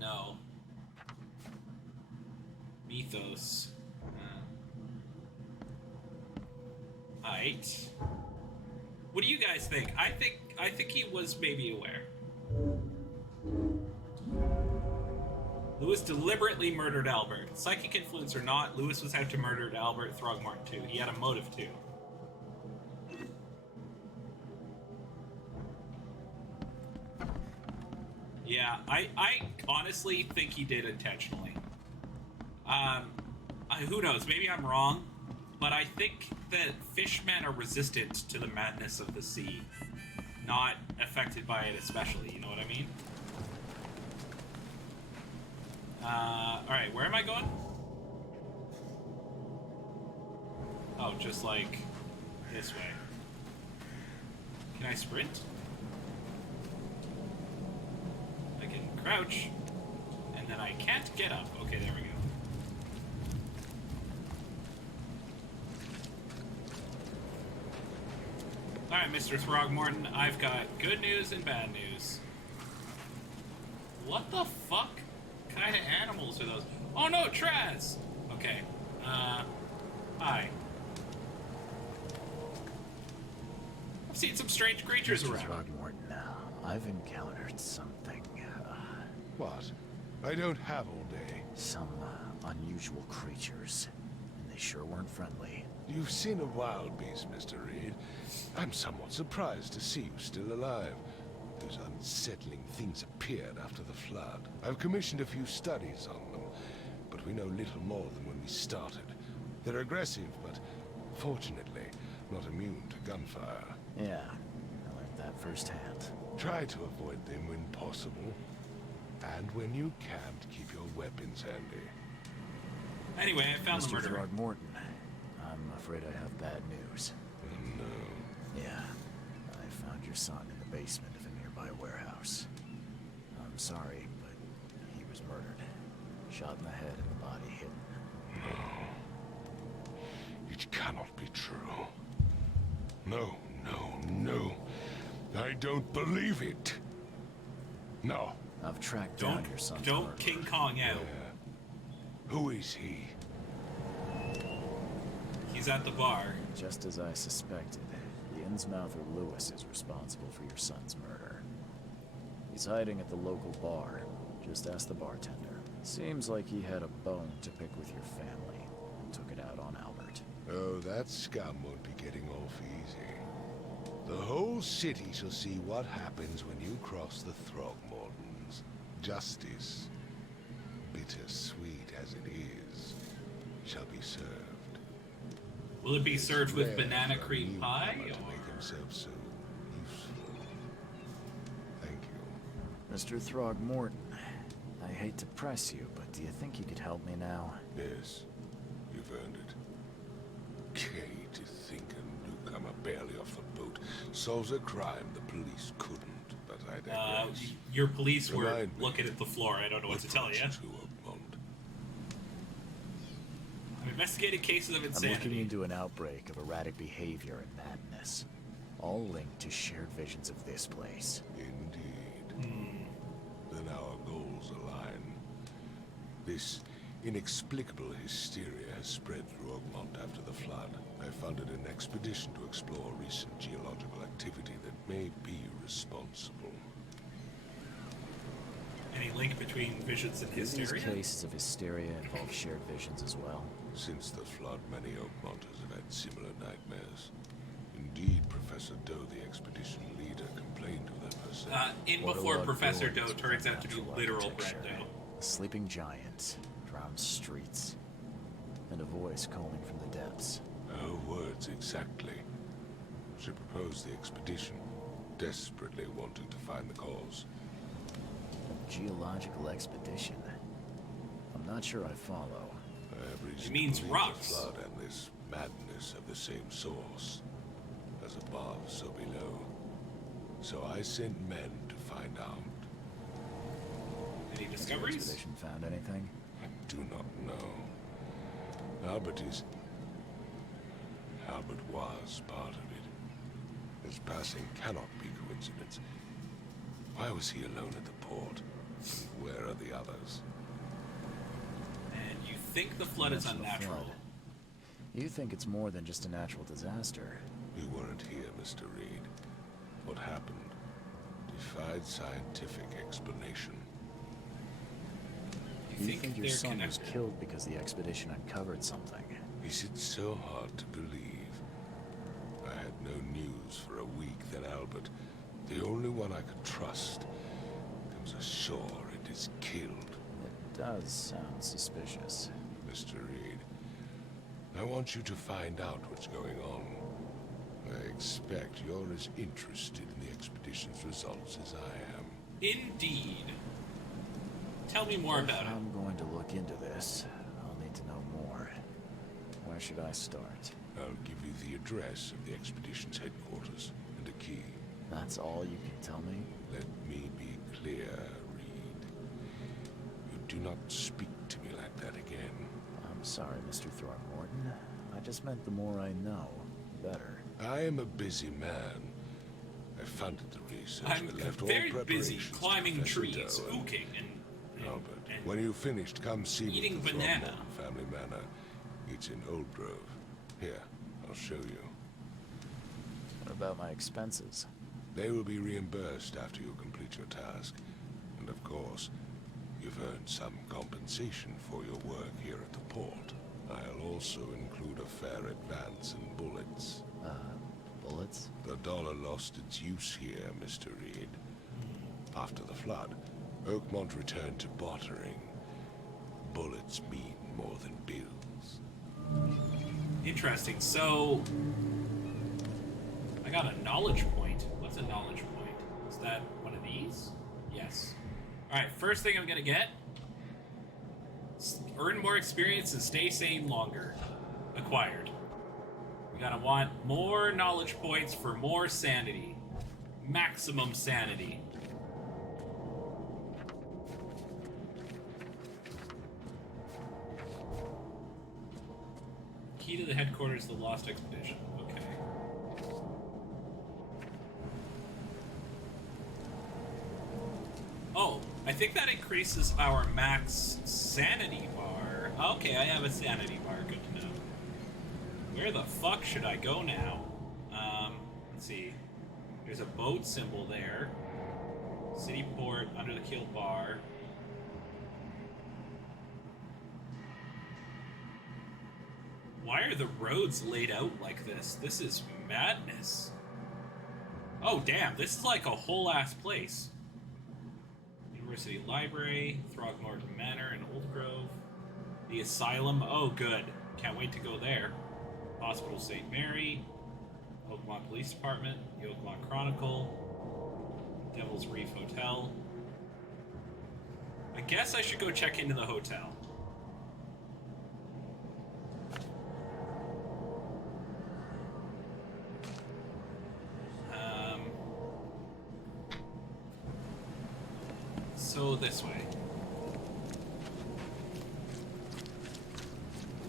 No. Mythos. Alright. What do you guys think? I think he was maybe aware. Lewis deliberately murdered Albert. Psychic influence or not, Lewis was out to murder Albert Throgmorton too. He had a motive too. Yeah, I honestly think he did intentionally. Who knows? Maybe I'm wrong, but I think that fishmen are resistant to the madness of the sea, not affected by it especially. You know what I mean? All right, where am I going? Oh, just like this way. Can I sprint? I can crouch, and then I can't get up. Okay, there we go. Alright, Mr. Throgmorton, I've got good news and bad news. What the fuck kind of animals are those? Oh no, Traz! Okay, hi. I've seen some strange creatures Mr. around. Throgmorton, I've encountered something. What? I don't have all day. Some unusual creatures, and they sure weren't friendly. You've seen a wild beast, Mr. Reed. I'm somewhat surprised to see you still alive. Those unsettling things appeared after the flood. I've commissioned a few studies on them, but we know little more than when we started. They're aggressive, but fortunately not immune to gunfire. Yeah, I learned that firsthand. Try to avoid them when possible. And when you can't, keep your weapons handy. Anyway, I found the Mr. murderer. Throgmorton, I'm afraid I have bad news. No. Yeah, I found your son in the basement of a nearby warehouse. I'm sorry, but he was murdered. Shot in the head and the body hidden. No. It cannot be true. No, no, no. I don't believe it. No. I've tracked down your son's Don't murderer. King Kong out. Who is he? He's at the bar. Just as I suspected, the Innsmouther Lewis is responsible for your son's murder. He's hiding at the local bar. Just ask the bartender. Seems like he had a bone to pick with your family and took it out on Albert. Oh, that scum won't be getting off easy. The whole city shall see what happens when you cross the Throgmortons. Justice, bittersweet as it is, shall be served. Will it be served with Rare banana for a cream pie? newcomer to Or... make himself so useful. Thank you. Mr. Throgmorton, I hate to press you, but do you think you could help me now? Yes, you've earned it. Gay to think a newcomer barely off the boat solves a crime the police couldn't, but I digress. Your police were Remind me, looking at the floor. I don't know what to tell you. I've investigated cases of I'm insanity. looking into an outbreak of erratic behavior and madness, all linked to shared visions of this place. Indeed. Then our goals align. This inexplicable hysteria has spread through Oakmont after the flood. I funded an expedition to explore recent geological activity that may be responsible. Any link between visions and Do these hysteria? cases of hysteria involve shared visions as well? Since the flood, many Oakmonters have had similar nightmares. Indeed, Professor Doe, the expedition leader, complained of them herself. In What before about Professor Doe buildings turns with out to be natural literal architecture? Brando. A sleeping giant, drowned streets, and a voice calling from the depths. Her words exactly. She proposed the expedition, desperately wanting to find the cause. A geological expedition? I'm not sure I follow. I have reason It means to believe rocks. the flood and this madness have the same source. As above, so below. So I sent men to find out. Any Has your discoveries? expedition found anything? I do not know. Albert was part of it. His passing cannot be coincidence. Why was he alone at the port? And where are the others? And you think the flood is Mention the unnatural? flood. You think it's more than just a natural disaster? You weren't here, Mr. Reed. What happened defied scientific explanation. You think your they're son was connected? killed because the expedition uncovered something? Is it so hard to believe? I had no news for a week, then Albert, the only one I could trust, comes ashore and is killed. It does sound suspicious. Mr. Reed, I want you to find out what's going on. I expect you're as interested in the expedition's results as I am. Indeed. Tell me more about it. I'm going to look into this. I'll need to know more. Where should I start? I'll give you the address of the expedition's headquarters and a key. That's all you can tell me? Let me be clear, Reed. You do not speak to me like that again. I'm sorry, Mr. Throckmorton. I just meant the more I know, the better. I am a busy man. I funded the research I'm and left all very busy preparations to climbing Professor trees, Doe and ooking, and Albert, when you've finished, come see me eating at the banana. Throckmorton Family Manor. It's in Old Grove. Here, I'll show you. What about my expenses? They will be reimbursed after you complete your task. And of course, you've earned some compensation for your work here at the port. I'll also include a fair advance in bullets. Bullets? The dollar lost its use here, Mr. Reed. After the flood, Oakmont returned to bartering. Bullets mean more than bills. Interesting. So, I got a knowledge point. What's a knowledge point? Is that one of these? Yes. Alright, first thing I'm gonna get. Earn more experience and stay sane longer. Acquired. We gotta want more knowledge points for more sanity. Maximum sanity. Key to the headquarters of the Lost Expedition. Okay. Oh, I think that increases our max sanity bar. Okay, I have a sanity bar. Good to know. Where the fuck should I go now? Let's see. There's a boat symbol there. City port, under the keel bar. Why are the roads laid out like this? This is madness. Oh, damn. This is like a whole-ass place. University Library, Throgmorton Manor in Old Grove. The Asylum. Oh, good. Can't wait to go there. Hospital St. Mary. Oakmont Police Department. The Oakmont Chronicle. Devil's Reef Hotel. I guess I should go check into the hotel. So this way.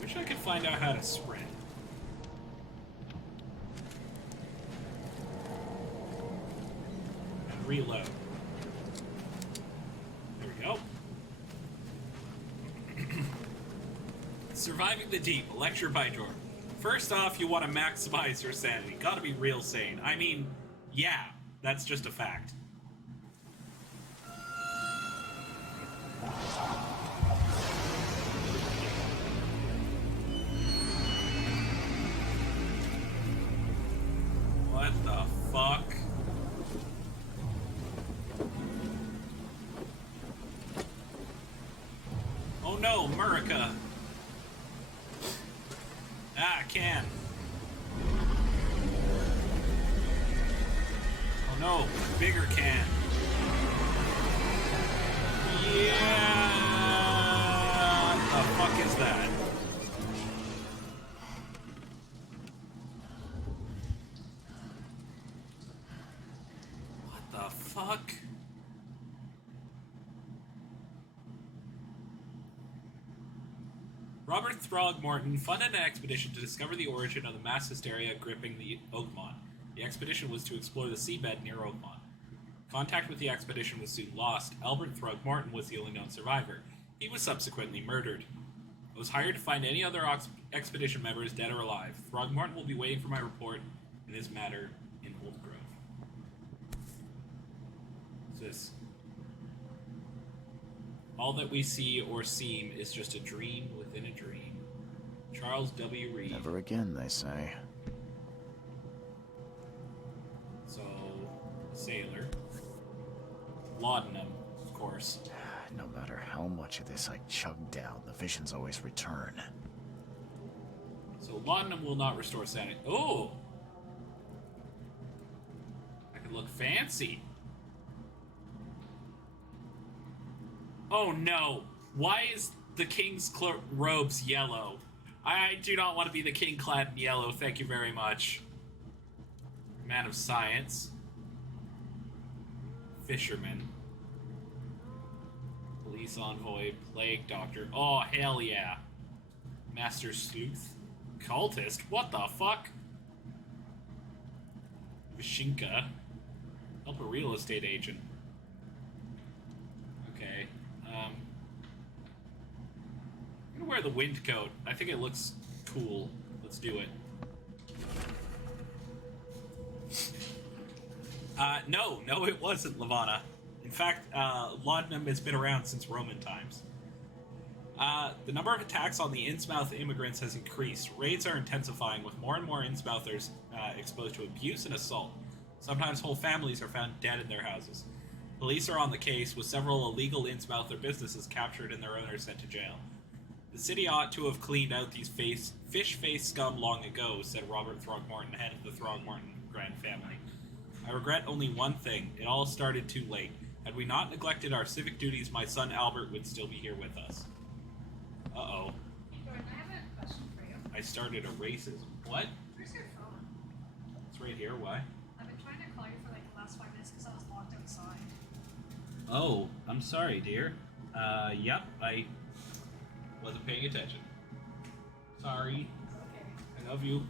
Wish I could find out how to sprint. And reload. There we go. Surviving the Deep, a lecture by Jordan. First off, you want to maximize your sanity. Gotta be real sane. I mean, yeah, that's just a fact. What the fuck? Oh no, Murica. Ah, can. Oh no, bigger can. Yeah. What the fuck is that? What the fuck? Robert Throgmorton funded an expedition to discover the origin of the mass hysteria gripping the Oakmont. The expedition was to explore the seabed near Oakmont. Contact with the expedition was soon lost. Albert Throgmorton was the only known survivor. He was subsequently murdered. I was hired to find any other expedition members, dead or alive. Throgmorton will be waiting for my report in this matter in Old Grove. What's this? All that we see or seem is just a dream within a dream. Charles W. Reed. Never again, they say. So, sailor. Laudanum, of course. No matter how much of this I chug down, the visions always return. So So laudanum will not restore sanity. Oh! I can look fancy. Oh no! Why is the king's robes yellow? I do not want to be the king clad in yellow, thank you very much. Man of science. Fisherman. Police envoy. Plague doctor. Oh, hell yeah. Master sleuth. Cultist? What the fuck? Vishinka. Help a real estate agent. Okay. I'm gonna wear the wind coat. I think it looks cool. Let's do it. No, it wasn't Lavana. In fact, laudanum has been around since Roman times. The number of attacks on the Innsmouth immigrants has increased. Raids are intensifying, with more and more Innsmouthers exposed to abuse and assault. Sometimes whole families are found dead in their houses. Police are on the case, with several illegal Innsmouther businesses captured and their owners sent to jail. The city ought to have cleaned out these fish-faced scum long ago, said Robert Throgmorton, head of the Throgmorton Grand family. I regret only one thing. It all started too late. Had we not neglected our civic duties, my son Albert would still be here with us. Uh-oh. Jordan, I have a question for you. I started a racism. What? Where's your phone? It's right here. Why? I've been trying to call you for like the last 5 minutes because I was locked outside. Oh, I'm sorry, dear. Yep, I wasn't paying attention. Sorry. It's okay. I love you.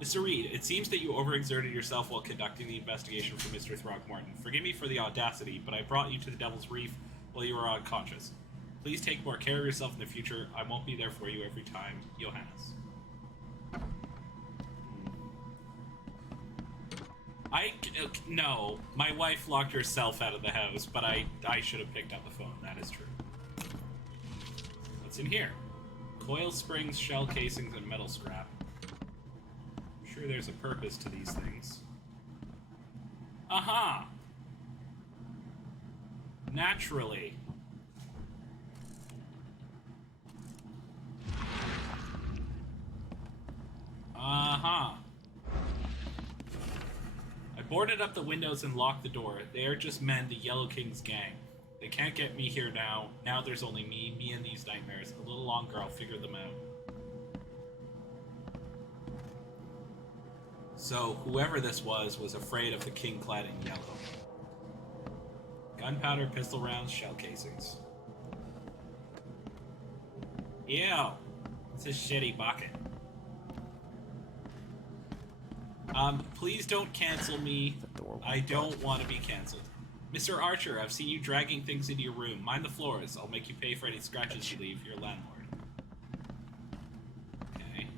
Mr. Reed, it seems that you overexerted yourself while conducting the investigation for Mr. Throgmorton. Forgive me for the audacity, but I brought you to the Devil's Reef while you were unconscious. Please take more care of yourself in the future. I won't be there for you every time. Johannes. No. My wife locked herself out of the house, but I should have picked up the phone. That is true. What's in here? Coil springs, shell casings, and metal scrap. Sure there's a purpose to these things. Aha! Naturally. Aha! I boarded up the windows and locked the door. They are just men, the Yellow King's gang. They can't get me here now. Now there's only me and these nightmares. A little longer, I'll figure them out. So, whoever this was afraid of the king clad in yellow. Gunpowder, pistol rounds, shell casings. Ew! It's a shitty bucket. Please don't cancel me. I don't want to be canceled. Mr. Archer, I've seen you dragging things into your room. Mind the floors. I'll make you pay for any scratches you leave your landlord. Okay.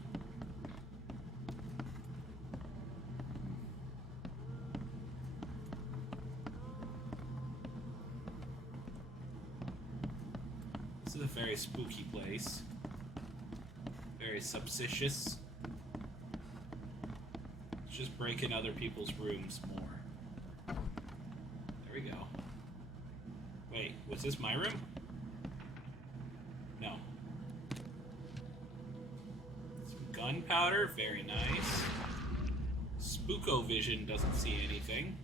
This is a very spooky place. Very subsistitious. Let's just break in other people's rooms more. There we go. Wait, was this my room? No. Some gunpowder, very nice. Spooko-vision doesn't see anything.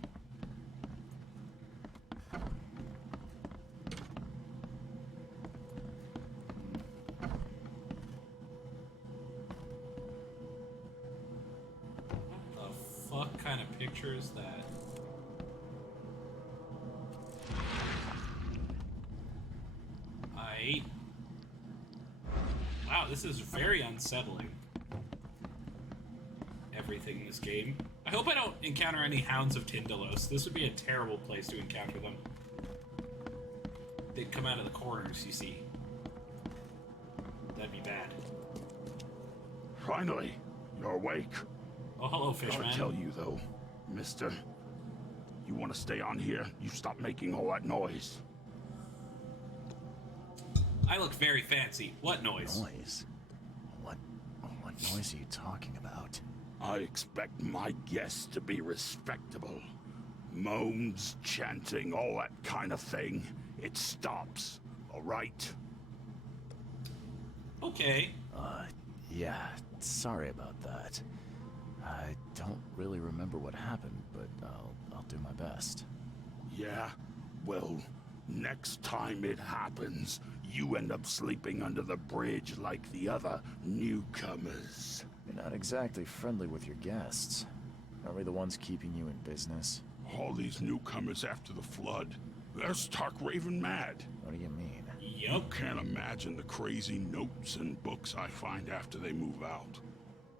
What the fuck kind of picture is that? Wow, this is very unsettling. Everything in this game. I hope I don't encounter any Hounds of Tindalos. This would be a terrible place to encounter them. They'd come out of the corners, you see. That'd be bad. Finally, you're awake. Oh, hello, Fishman. Gotta tell you, though, mister. You want to stay on here? You stop making all that noise. I look very fancy. What noise? Noise? What noise are you talking about? I expect my guests to be respectable. Moans, chanting, all that kind of thing. It stops, all right? Okay. Yeah, sorry about that. I don't really remember what happened, but I'll do my best. Yeah? Well, next time it happens, you end up sleeping under the bridge like the other newcomers. You're not exactly friendly with your guests. Are we the ones keeping you in business? All these newcomers after the flood, they're stark raving mad. What do you mean? You can't imagine the crazy notes and books I find after they move out.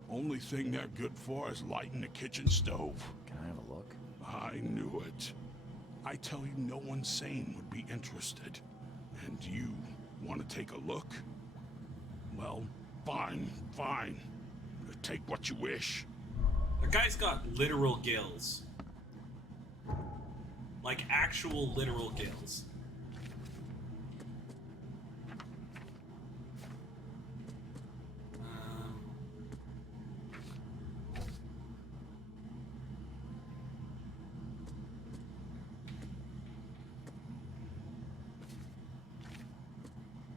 Only thing they're good for is lighting the kitchen stove. Can I have a look? I knew it. I tell you, no one sane would be interested. And you want to take a look? Well, fine, fine. Take what you wish. The guy's got literal gills. Like actual literal gills.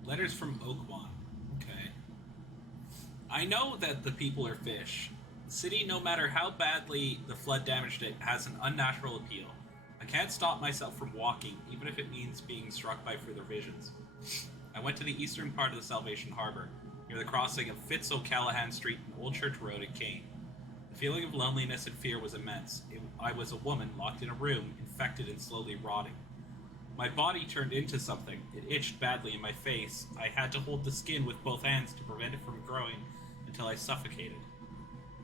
Letters from Oakmont. Okay. I know that the people are fish. The city, no matter how badly the flood damaged it, has an unnatural appeal. I can't stop myself from walking, even if it means being struck by further visions. I went to the eastern part of the Salvation Harbor, near the crossing of Fitz O'Callahan Street and Old Church Road at Kane. The feeling of loneliness and fear was immense. I was a woman locked in a room, infected and slowly rotting. My body turned into something. It itched badly in my face. I had to hold the skin with both hands to prevent it from growing until I suffocated.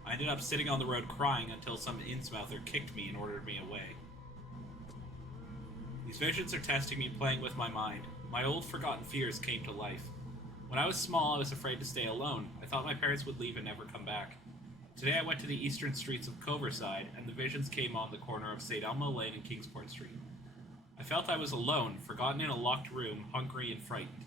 I ended up sitting on the road crying until some Innsmouther kicked me and ordered me away. These visions are testing me, playing with my mind. My old forgotten fears came to life. When I was small, I was afraid to stay alone. I thought my parents would leave and never come back. Today I went to the eastern streets of Coverside, and the visions came on the corner of St. Elmo Lane and Kingsport Street. I felt I was alone, forgotten in a locked room, hungry and frightened.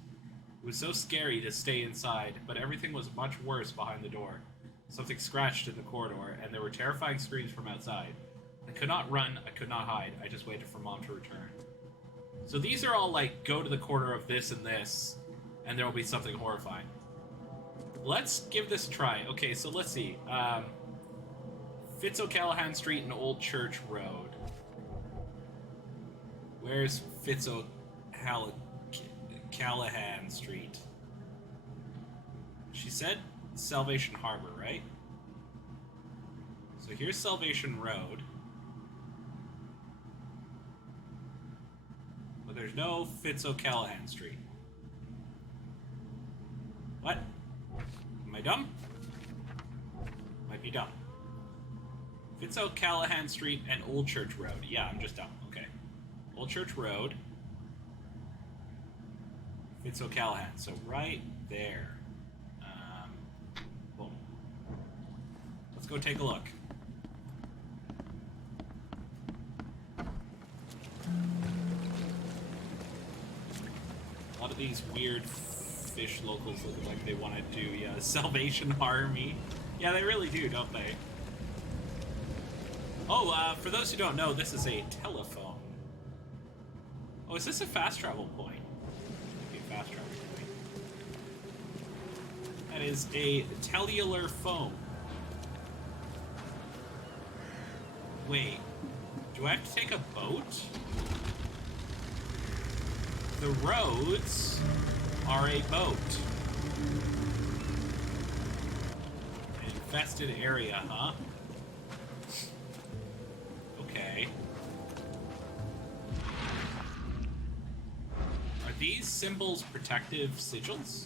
It was so scary to stay inside, but everything was much worse behind the door. Something scratched in the corridor, and there were terrifying screams from outside. I could not run, I could not hide, I just waited for Mom to return. So these are all like, go to the corner of this and this, and there will be something horrifying. Let's give this a try. Okay, so let's see. Fitz O'Callahan Street and Old Church Road. Where's Fitz O'Callahan Street? She said Salvation Harbor, right? So here's Salvation Road. But there's no Fitz O'Callahan Street. What? Am I dumb? Might be dumb. Fitz O'Callahan Street and Old Church Road. Yeah, I'm just dumb. Okay. Old Church Road. Fitz O'Callahan. So right there. Boom. Let's go take a look. A lot of these weird fish locals look like they want to do, yeah, Salvation Army. Yeah, they really do, don't they? Oh, for those who don't know, this is a telephone. Oh, is this a fast travel point? Could be a fast travel point. That is a cellular phone. Wait, do I have to take a boat? The roads are a boat. An infested area, huh? Okay. Are these symbols protective sigils?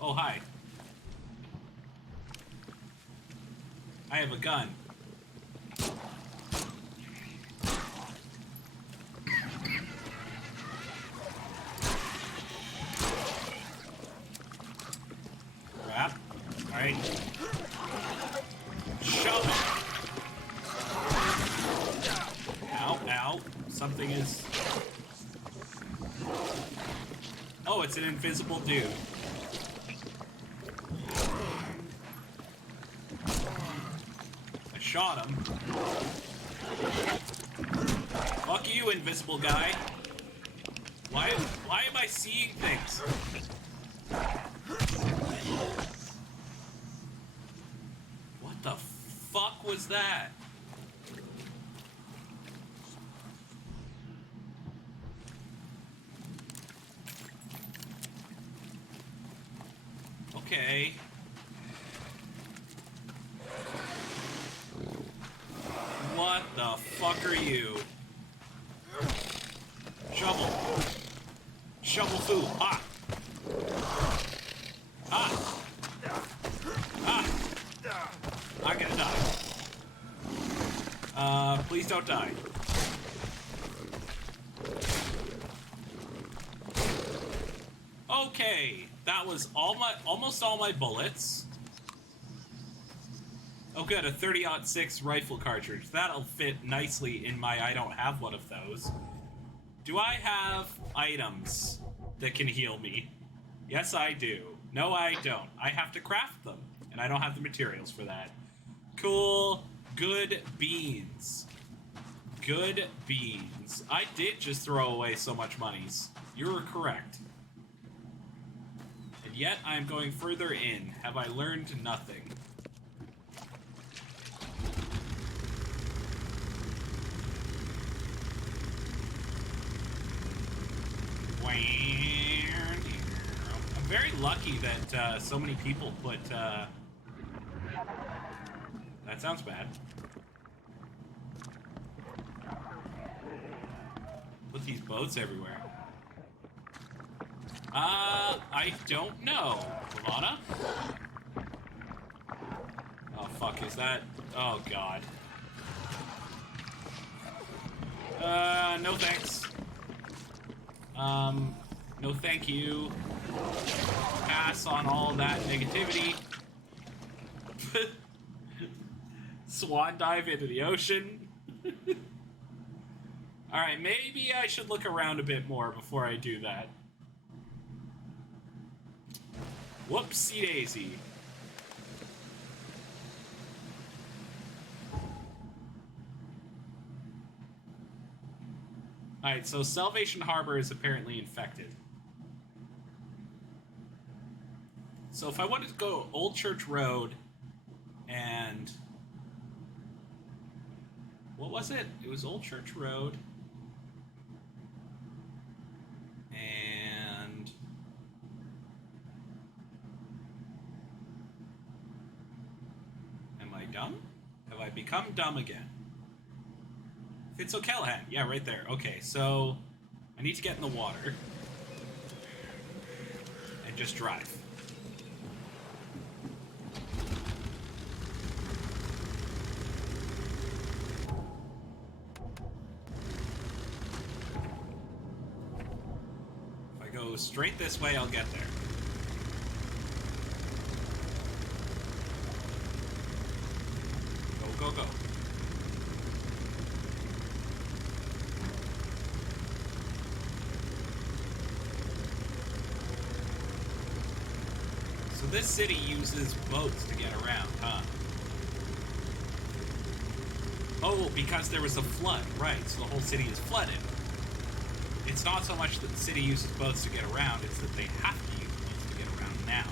Oh, hi. I have a gun. Crap. Alright. Shove it! Ow, ow. Something is... Oh, it's an invisible dude. I shot him. Fuck you, invisible guy. Why am I seeing things? What the fuck was that? Okay. What the fuck are you? Shovel. Shovel food. Ah. Ah. Ah. I'm gonna die. Please don't die. Okay, that was almost all my bullets. Oh good, a 30-06 rifle cartridge. That'll fit nicely in my I don't have one of those. Do I have items that can heal me? Yes, I do. No, I don't. I have to craft them, and I don't have the materials for that. Cool. Good beans. Good beans. I did just throw away so much monies. You were correct. And yet, I'm going further in. Have I learned nothing? I'm very lucky that so many people put... That sounds bad. Put these boats everywhere. I don't know. Ravana? Oh, fuck, is that... Oh, God. No thanks. No thank you. Pass on all that negativity. Swan dive into the ocean. Alright, maybe I should look around a bit more before I do that. Whoopsie daisy. Alright, so Salvation Harbor is apparently infected. So if I wanted to go Old Church Road and... What was it? It was Old Church Road. And... Am I dumb? Have I become dumb again? Fitz O'Callahan. Yeah, right there. Okay, so I need to get in the water and just drive. If I go straight this way, I'll get there. Go, go, go. So this city uses boats to get around, huh? Oh, because there was a flood, right, so the whole city is flooded. It's not so much that the city uses boats to get around, it's that they have to use boats to get around now.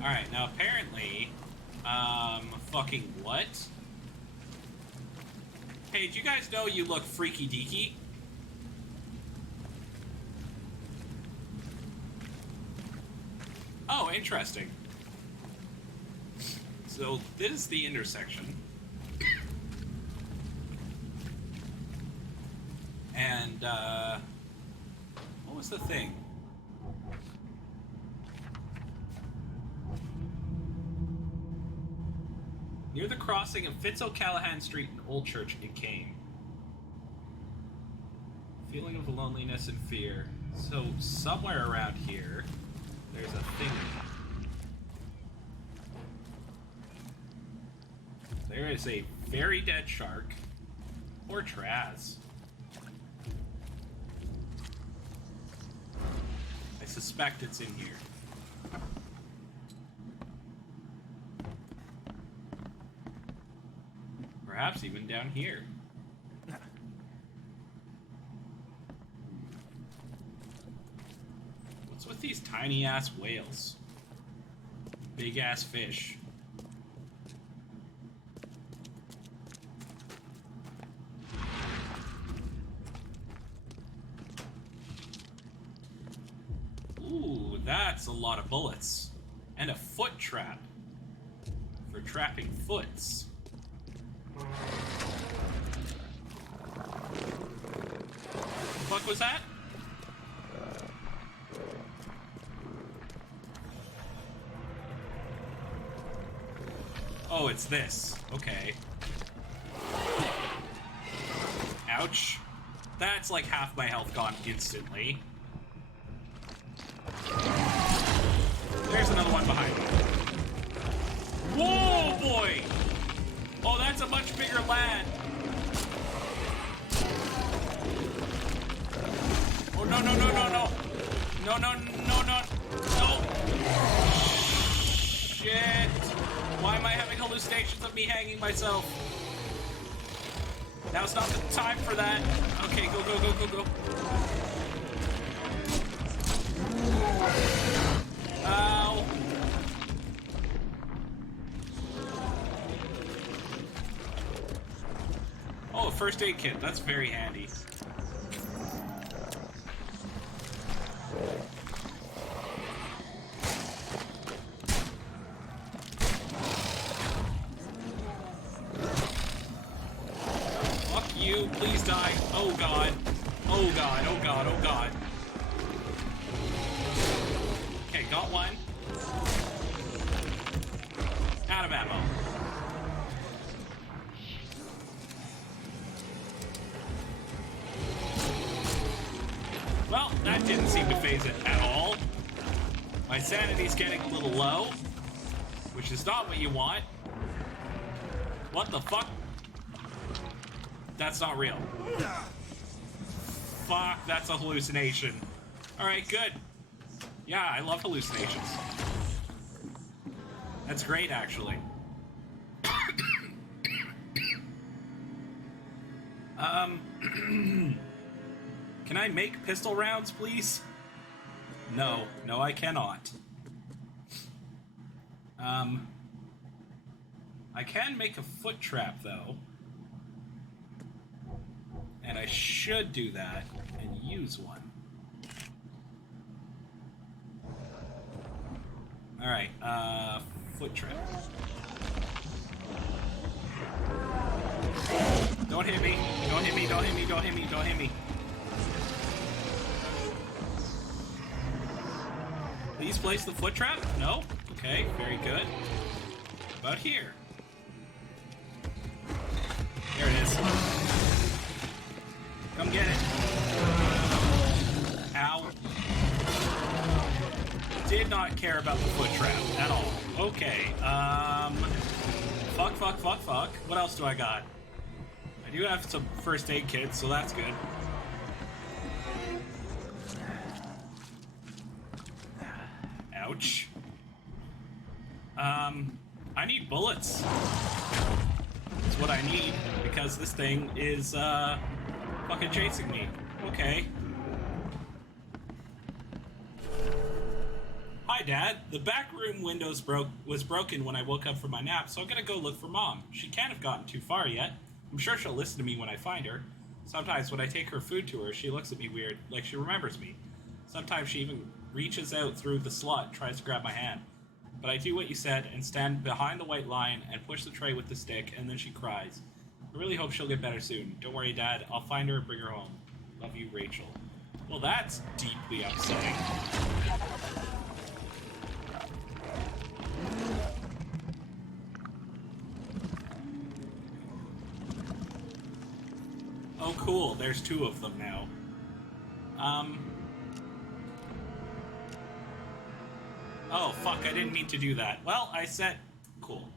Alright, now apparently, fucking what? Hey, do you guys know you look freaky deaky? Oh, interesting. So, this is the intersection. And, what was the thing? Near the crossing of Fitz O'Callahan Street and Old Church, it came. Feeling of loneliness and fear. So, somewhere around here, there's a thing. There is a very dead shark. Poor Traz. I suspect it's in here. Perhaps even down here. these tiny ass whales? Big ass fish. Ooh, that's a lot of bullets. And a foot trap. For trapping foots. What the fuck was that? Oh, it's this. Okay. Ouch. That's like half my health gone instantly. There's another one behind me. Whoa, boy! Oh, that's a much bigger lad. Oh, no, no, no, no, no. No, no, no, no. No. Shit. Why am I having hallucinations of me hanging myself? Now's not the time for that. Okay, go, go, go, go, go. Ow. Oh, a first aid kit. That's very handy. Fuck you. Please die. Oh, God. Oh, God. Oh, God. Oh, God. Okay, got one. Out of ammo. Well, that didn't seem to phase it at all. My sanity's getting a little low, which is not what you want. What the fuck? That's not real. Fuck, that's a hallucination. Alright, good. Yeah, I love hallucinations. That's great, actually. Can I make pistol rounds, please? No. No, I cannot. I can make a foot trap, though. And I should do that and use one. Alright, foot trap. Don't hit me. Don't hit me, don't hit me, don't hit me, don't hit me. Please place the foot trap? No? Okay, very good. About here. There it is. Come get it. Ow. Did not care about the foot trap at all. Okay, fuck, fuck, fuck, fuck. What else do I got? I do have some first aid kits, so that's good. Ouch. I need bullets. That's what I need, because this thing is, fucking chasing me. Okay. Hi, Dad. The back room windows was broken when I woke up from my nap, so I'm gonna go look for Mom. She can't have gotten too far yet. I'm sure she'll listen to me when I find her. Sometimes when I take her food to her, she looks at me weird, like she remembers me. Sometimes she even reaches out through the slot, tries to grab my hand. But I do what you said and stand behind the white line and push the tray with the stick, and then she cries. I really hope she'll get better soon. Don't worry, Dad. I'll find her and bring her home. Love you, Rachel. Well, that's deeply upsetting. Oh, cool. There's two of them now. Oh, fuck. I didn't mean to do that. Well, I set... Cool.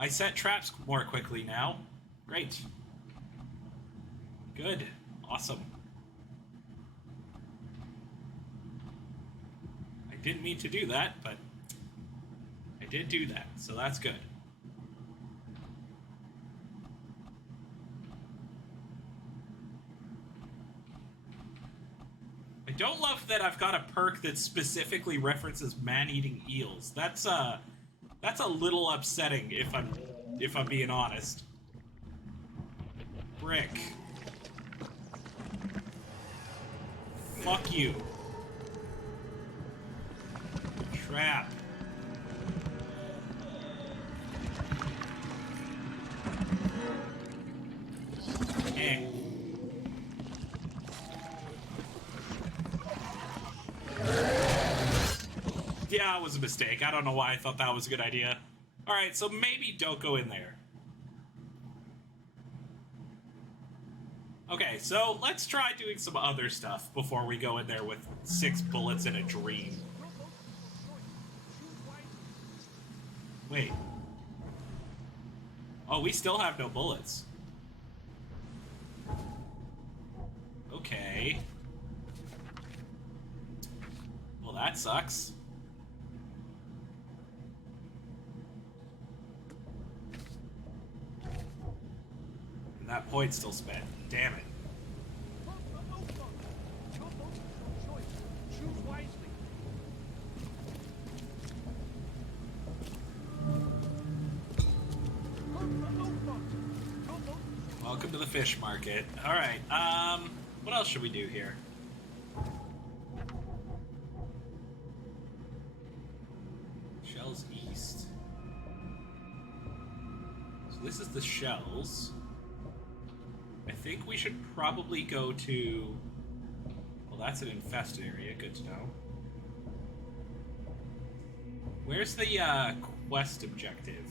I set traps more quickly now. Great. Good. Awesome. I didn't mean to do that, but I did do that, so that's good. I don't love that I've got a perk that specifically references man-eating eels. That's a little upsetting if I'm being honest. Brick. Fuck you. Trap. Eh. Yeah, it was a mistake. I don't know why I thought that was a good idea. Alright, so maybe don't go in there. Okay, so let's try doing some other stuff before we go in there with 6 bullets and a dream. Wait. Oh, we still have no bullets. Okay. Well, that sucks. And that point's still spent. Damn it. Welcome to the fish market. Alright, what else should we do here? Shells east. So this is the shells. I think we should probably go to... Well, that's an infested area. Good to know. Where's the, quest objective?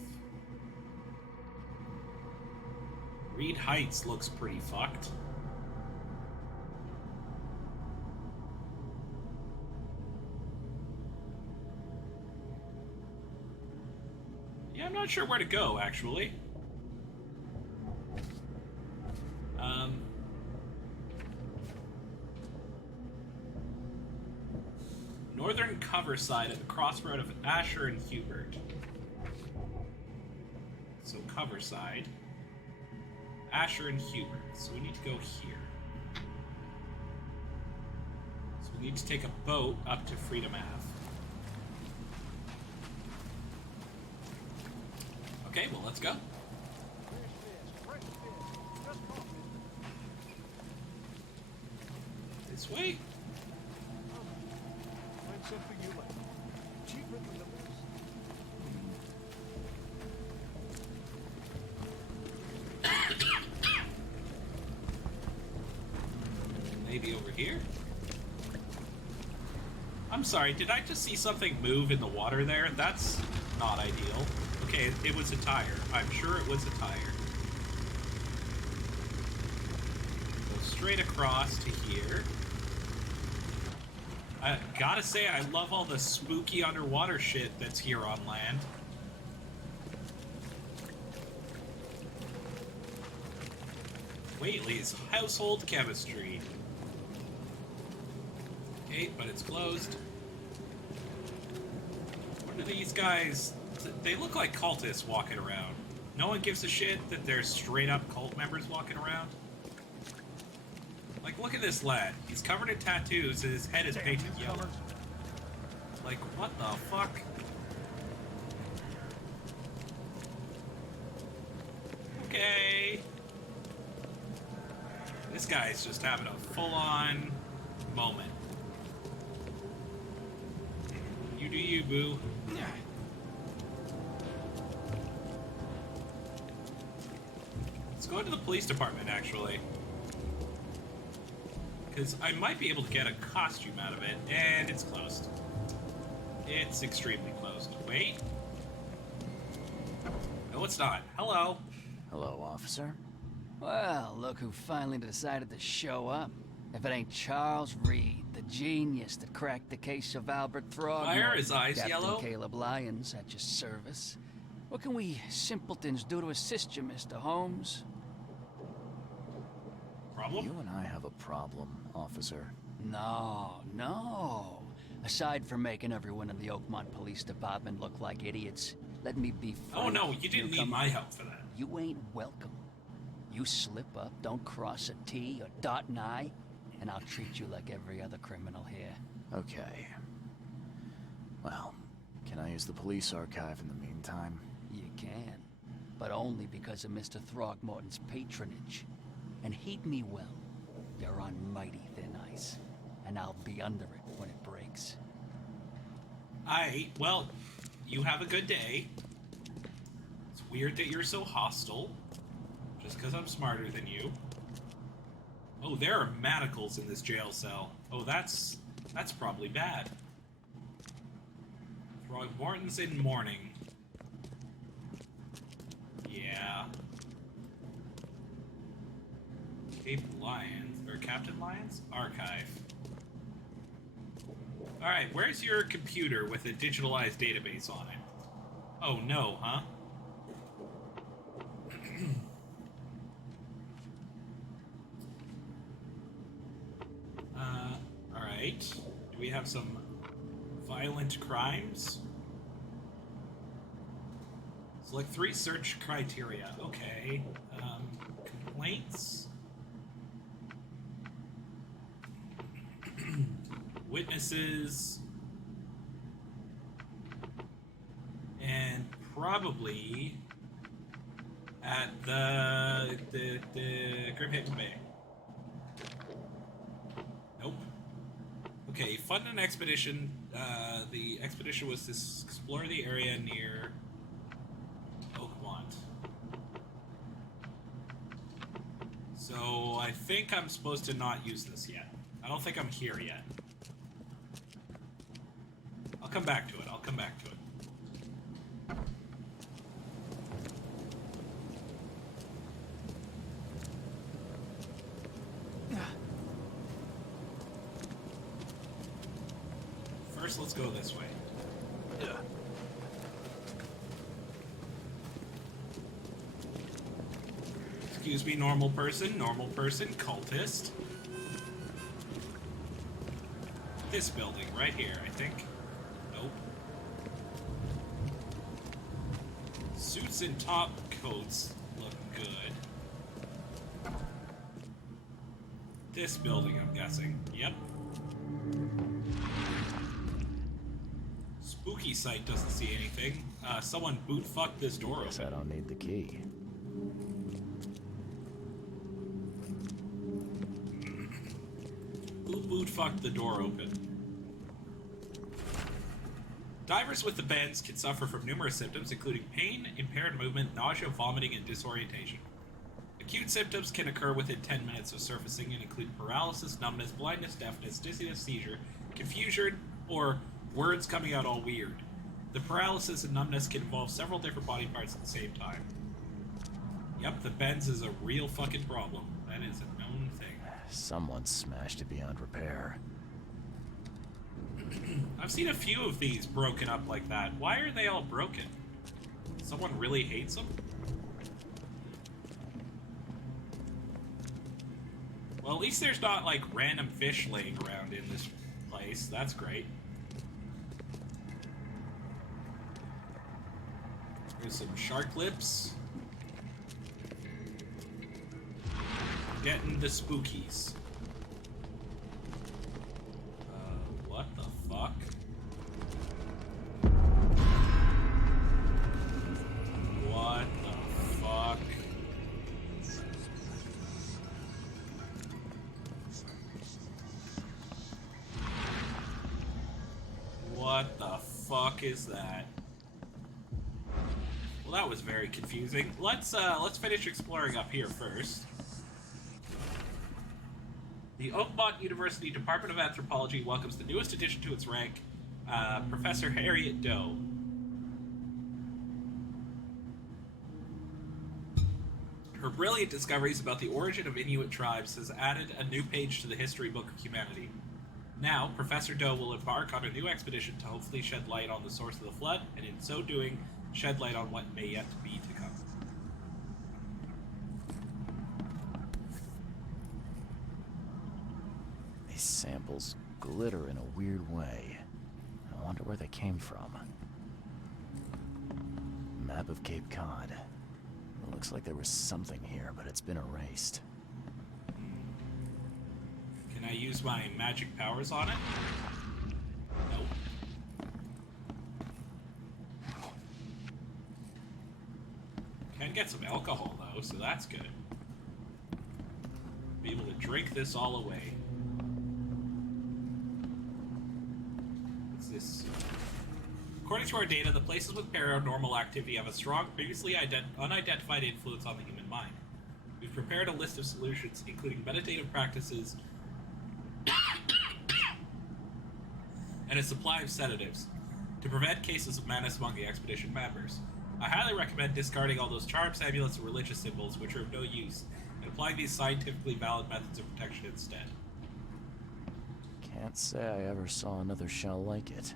Reed Heights looks pretty fucked. Yeah, I'm not sure where to go, actually. Northern cover side at the crossroad of Asher and Hubert. So cover side. Asher and Hubert. So we need to go here. So we need to take a boat up to Freedom Ave. Okay, well, let's go. This way? Maybe over here? I'm sorry, did I just see something move in the water there? That's not ideal. Okay, it was a tire. I'm sure it was a tire. Go straight across to here. I gotta say, I love all the spooky underwater shit that's here on land. Waitley's Household Chemistry. Okay, but it's closed. What are these guys? They look like cultists walking around. No one gives a shit that they're straight up cult members walking around. Like, look at this lad. He's covered in tattoos and his head is painted yellow. Like, what the fuck? Okay. This guy's just having a full-on moment. You do you, boo. Let's go into the police department, actually. Because I might be able to get a costume out of it, and it's closed. It's extremely closed. Wait. No, it's not. Hello. Hello, officer. Well, look who finally decided to show up. If it ain't Charles Reed, the genius that cracked the case of Albert Throgmorton. Why are his eyes Captain yellow? Caleb Lyons at your service. What can we simpletons do to assist you, Mr. Holmes? Problem? You and I have a problem, officer. No. Aside from making everyone in the Oakmont Police Department look like idiots, let me be frank. Oh no, you didn't need my help for that. You ain't welcome. You slip up, don't cross a T or dot an I, and I'll treat you like every other criminal here. Okay. Well, can I use the police archive in the meantime? You can, but only because of Mr. Throgmorton's patronage. And heed me well, you're on mighty thin ice, and I'll be under it when it breaks. Well, you have a good day. It's weird that you're so hostile, just because I'm smarter than you. Oh, there are manacles in this jail cell. Oh, that's probably bad. Throgmorton's in mourning. Yeah. Cape Lions, or Captain Lions? Archive. Alright, where's your computer with a digitalized database on it? Oh no, huh? Alright. Do we have some violent crimes? Select 3 search criteria. Okay. Complaints? Witnesses? And probably at the Grimhaven Bay. Nope. Okay, fund an expedition. The expedition was to explore the area near Oakmont. So I think I'm supposed to not use this yet. I don't think I'm here yet. I'll come back to it. I'll come back to it. First, let's go this way. Excuse me, normal person, cultist. This building, right here, I think. Nope. Suits and top coats look good. This building, I'm guessing. Yep. Spooky site doesn't see anything. Someone boot-fucked this door open. Guess I don't need the key. Who boot-fucked the door open? Divers with the bends can suffer from numerous symptoms, including pain, impaired movement, nausea, vomiting, and disorientation. Acute symptoms can occur within 10 minutes of surfacing and include paralysis, numbness, blindness, deafness, dizziness, seizure, confusion, or words coming out all weird. The paralysis and numbness can involve several different body parts at the same time. Yep, the bends is a real fucking problem. That is a known thing. Someone smashed it beyond repair. I've seen a few of these broken up like that. Why are they all broken? Someone really hates them? Well, at least there's not, like, random fish laying around in this place. That's great. There's some shark lips. Getting the spookies. What the fuck? What the fuck? What the fuck is that? Well, that was very confusing. Let's finish exploring up here first. The Oakmont University Department of Anthropology welcomes the newest addition to its rank, Professor Harriet Doe. Her brilliant discoveries about the origin of Inuit tribes has added a new page to the history book of humanity. Now, Professor Doe will embark on a new expedition to hopefully shed light on the source of the flood, and in so doing, shed light on what may yet be to come. These samples glitter in a weird way. I wonder where they came from. Map of Cape Cod. It looks like there was something here, but it's been erased. Can Can I use my magic powers on it? Nope. Can get some alcohol though, so that's good. Be able to drink this all away. What's this? According to our data, the places with paranormal activity have a strong, previously unidentified influence on the human mind. We've prepared a list of solutions, including meditative practices and a supply of sedatives, to prevent cases of madness among the expedition members. I highly recommend discarding all those charms, amulets, and religious symbols, which are of no use, and applying these scientifically valid methods of protection instead. Can't say I ever saw another shell like it.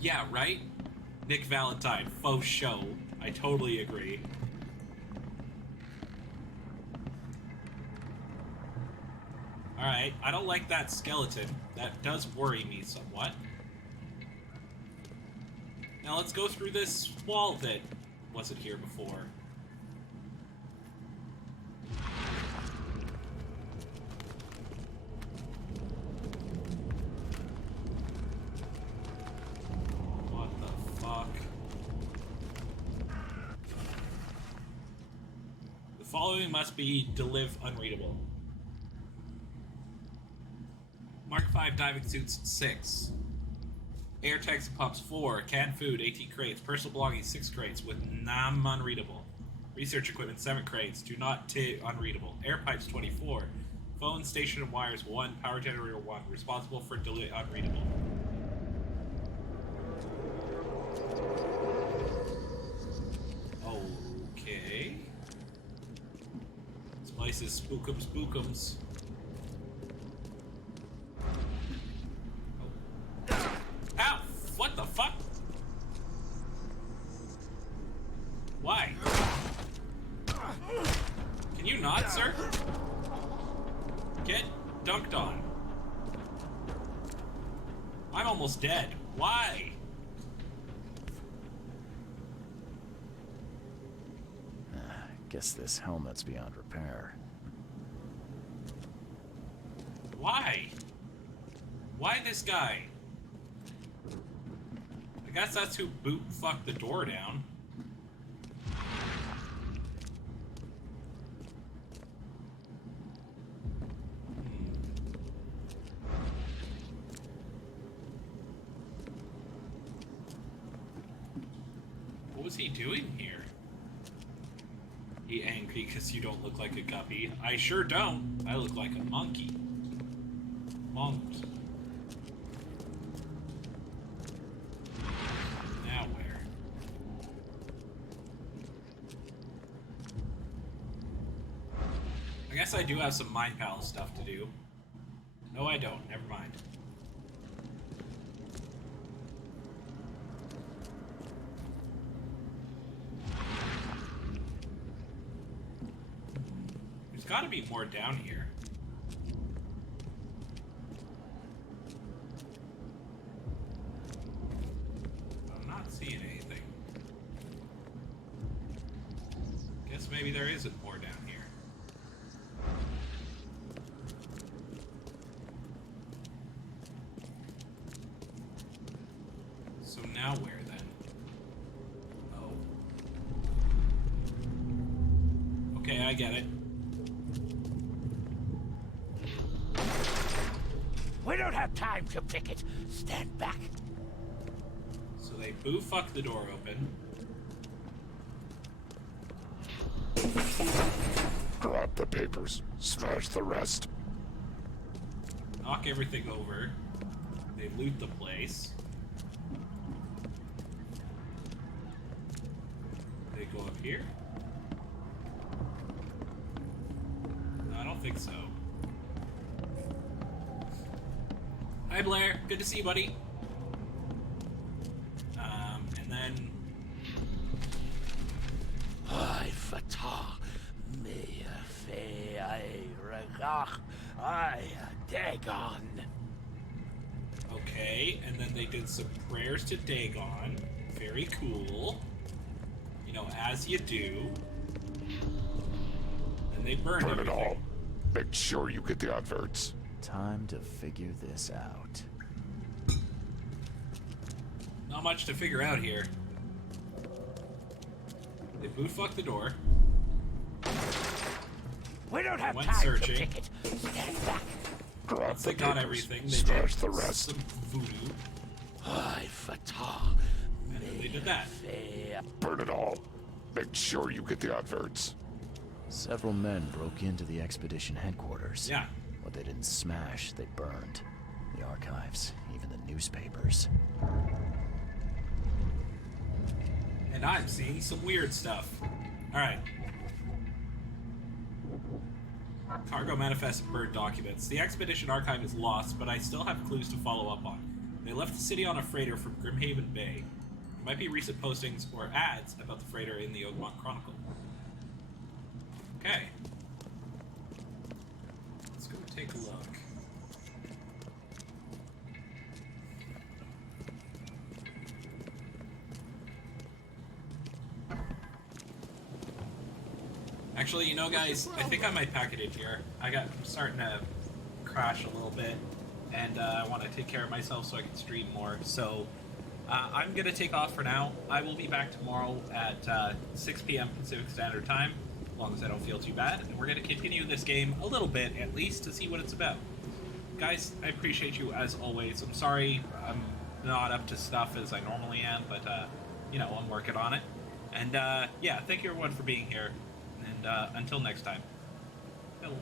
Yeah, right? Nick Valentine, faux show. I totally agree. Alright, I don't like that skeleton. That does worry me somewhat. Now let's go through this wall that wasn't here before. What the fuck? The following must be unreadable. Mark 5 diving suits 6. Air tanks and pumps 4. Canned food 18 crates. Personal belongings 6 crates with unreadable. Research equipment 7 crates. Do not unreadable. Air pipes 24. Phone station and wires 1. Power generator 1. Responsible for unreadable. Okay. This place is spookums. Ow! What the fuck? Why? Can you not, sir? Get dunked on. I'm almost dead. Why? Guess this helmet's beyond repair. Why? Why this guy? I guess that's who fucked the door down. What was he doing here? He angry because you don't look like a guppy. I sure don't. I look like a monkey. Monkey. Now where? I guess I do have some Mind Palace stuff to do. No, I don't. Never mind. There's got to be more down here. I'm not seeing anything. Guess maybe there isn't more down here. So now where then? Oh. Okay, I get it. We don't have time to pick it. Stand back. So they fuck the door open. Grab the papers. Smash the rest. Knock everything over. They loot the place. They go up here? No, I don't think so. Hi Blair, good to see you, buddy. And then... I fatah me fe I regach I Dagon. Okay, and then they did some prayers to Dagon. Very cool. You know, as you do. And they burned Burn it everything. all. Make sure you get the adverts. Time to figure this out. Not much to figure out here. They boot fucked the door. We don't have Went time searching. to kick it. Stand back. Grab Once the they got papers, everything, they smash did the rest. some voodoo. Ay, fatah. And then they did that. Burn it all. Make sure you get the adverts. Several men broke into the expedition headquarters. Yeah. What they didn't smash, they burned. The archives, even the newspapers. And I'm seeing some weird stuff. Alright. Cargo manifest and bird documents. The expedition archive is lost, but I still have clues to follow up on. They left the city on a freighter from Grimhaven Bay. There might be recent postings or ads about the freighter in the Oakmont Chronicle. Okay. Let's go take a look. Actually, you know, guys, I think I might pack it in here. I'm starting to crash a little bit, and I want to take care of myself so I can stream more. So I'm going to take off for now. I will be back tomorrow at 6 p.m. Pacific Standard Time, as long as I don't feel too bad. And we're going to continue this game a little bit, at least, to see what it's about. Guys, I appreciate you as always. I'm sorry I'm not up to stuff as I normally am, but, you know, I'm working on it. And, yeah, thank you everyone for being here. And until next time, Bills.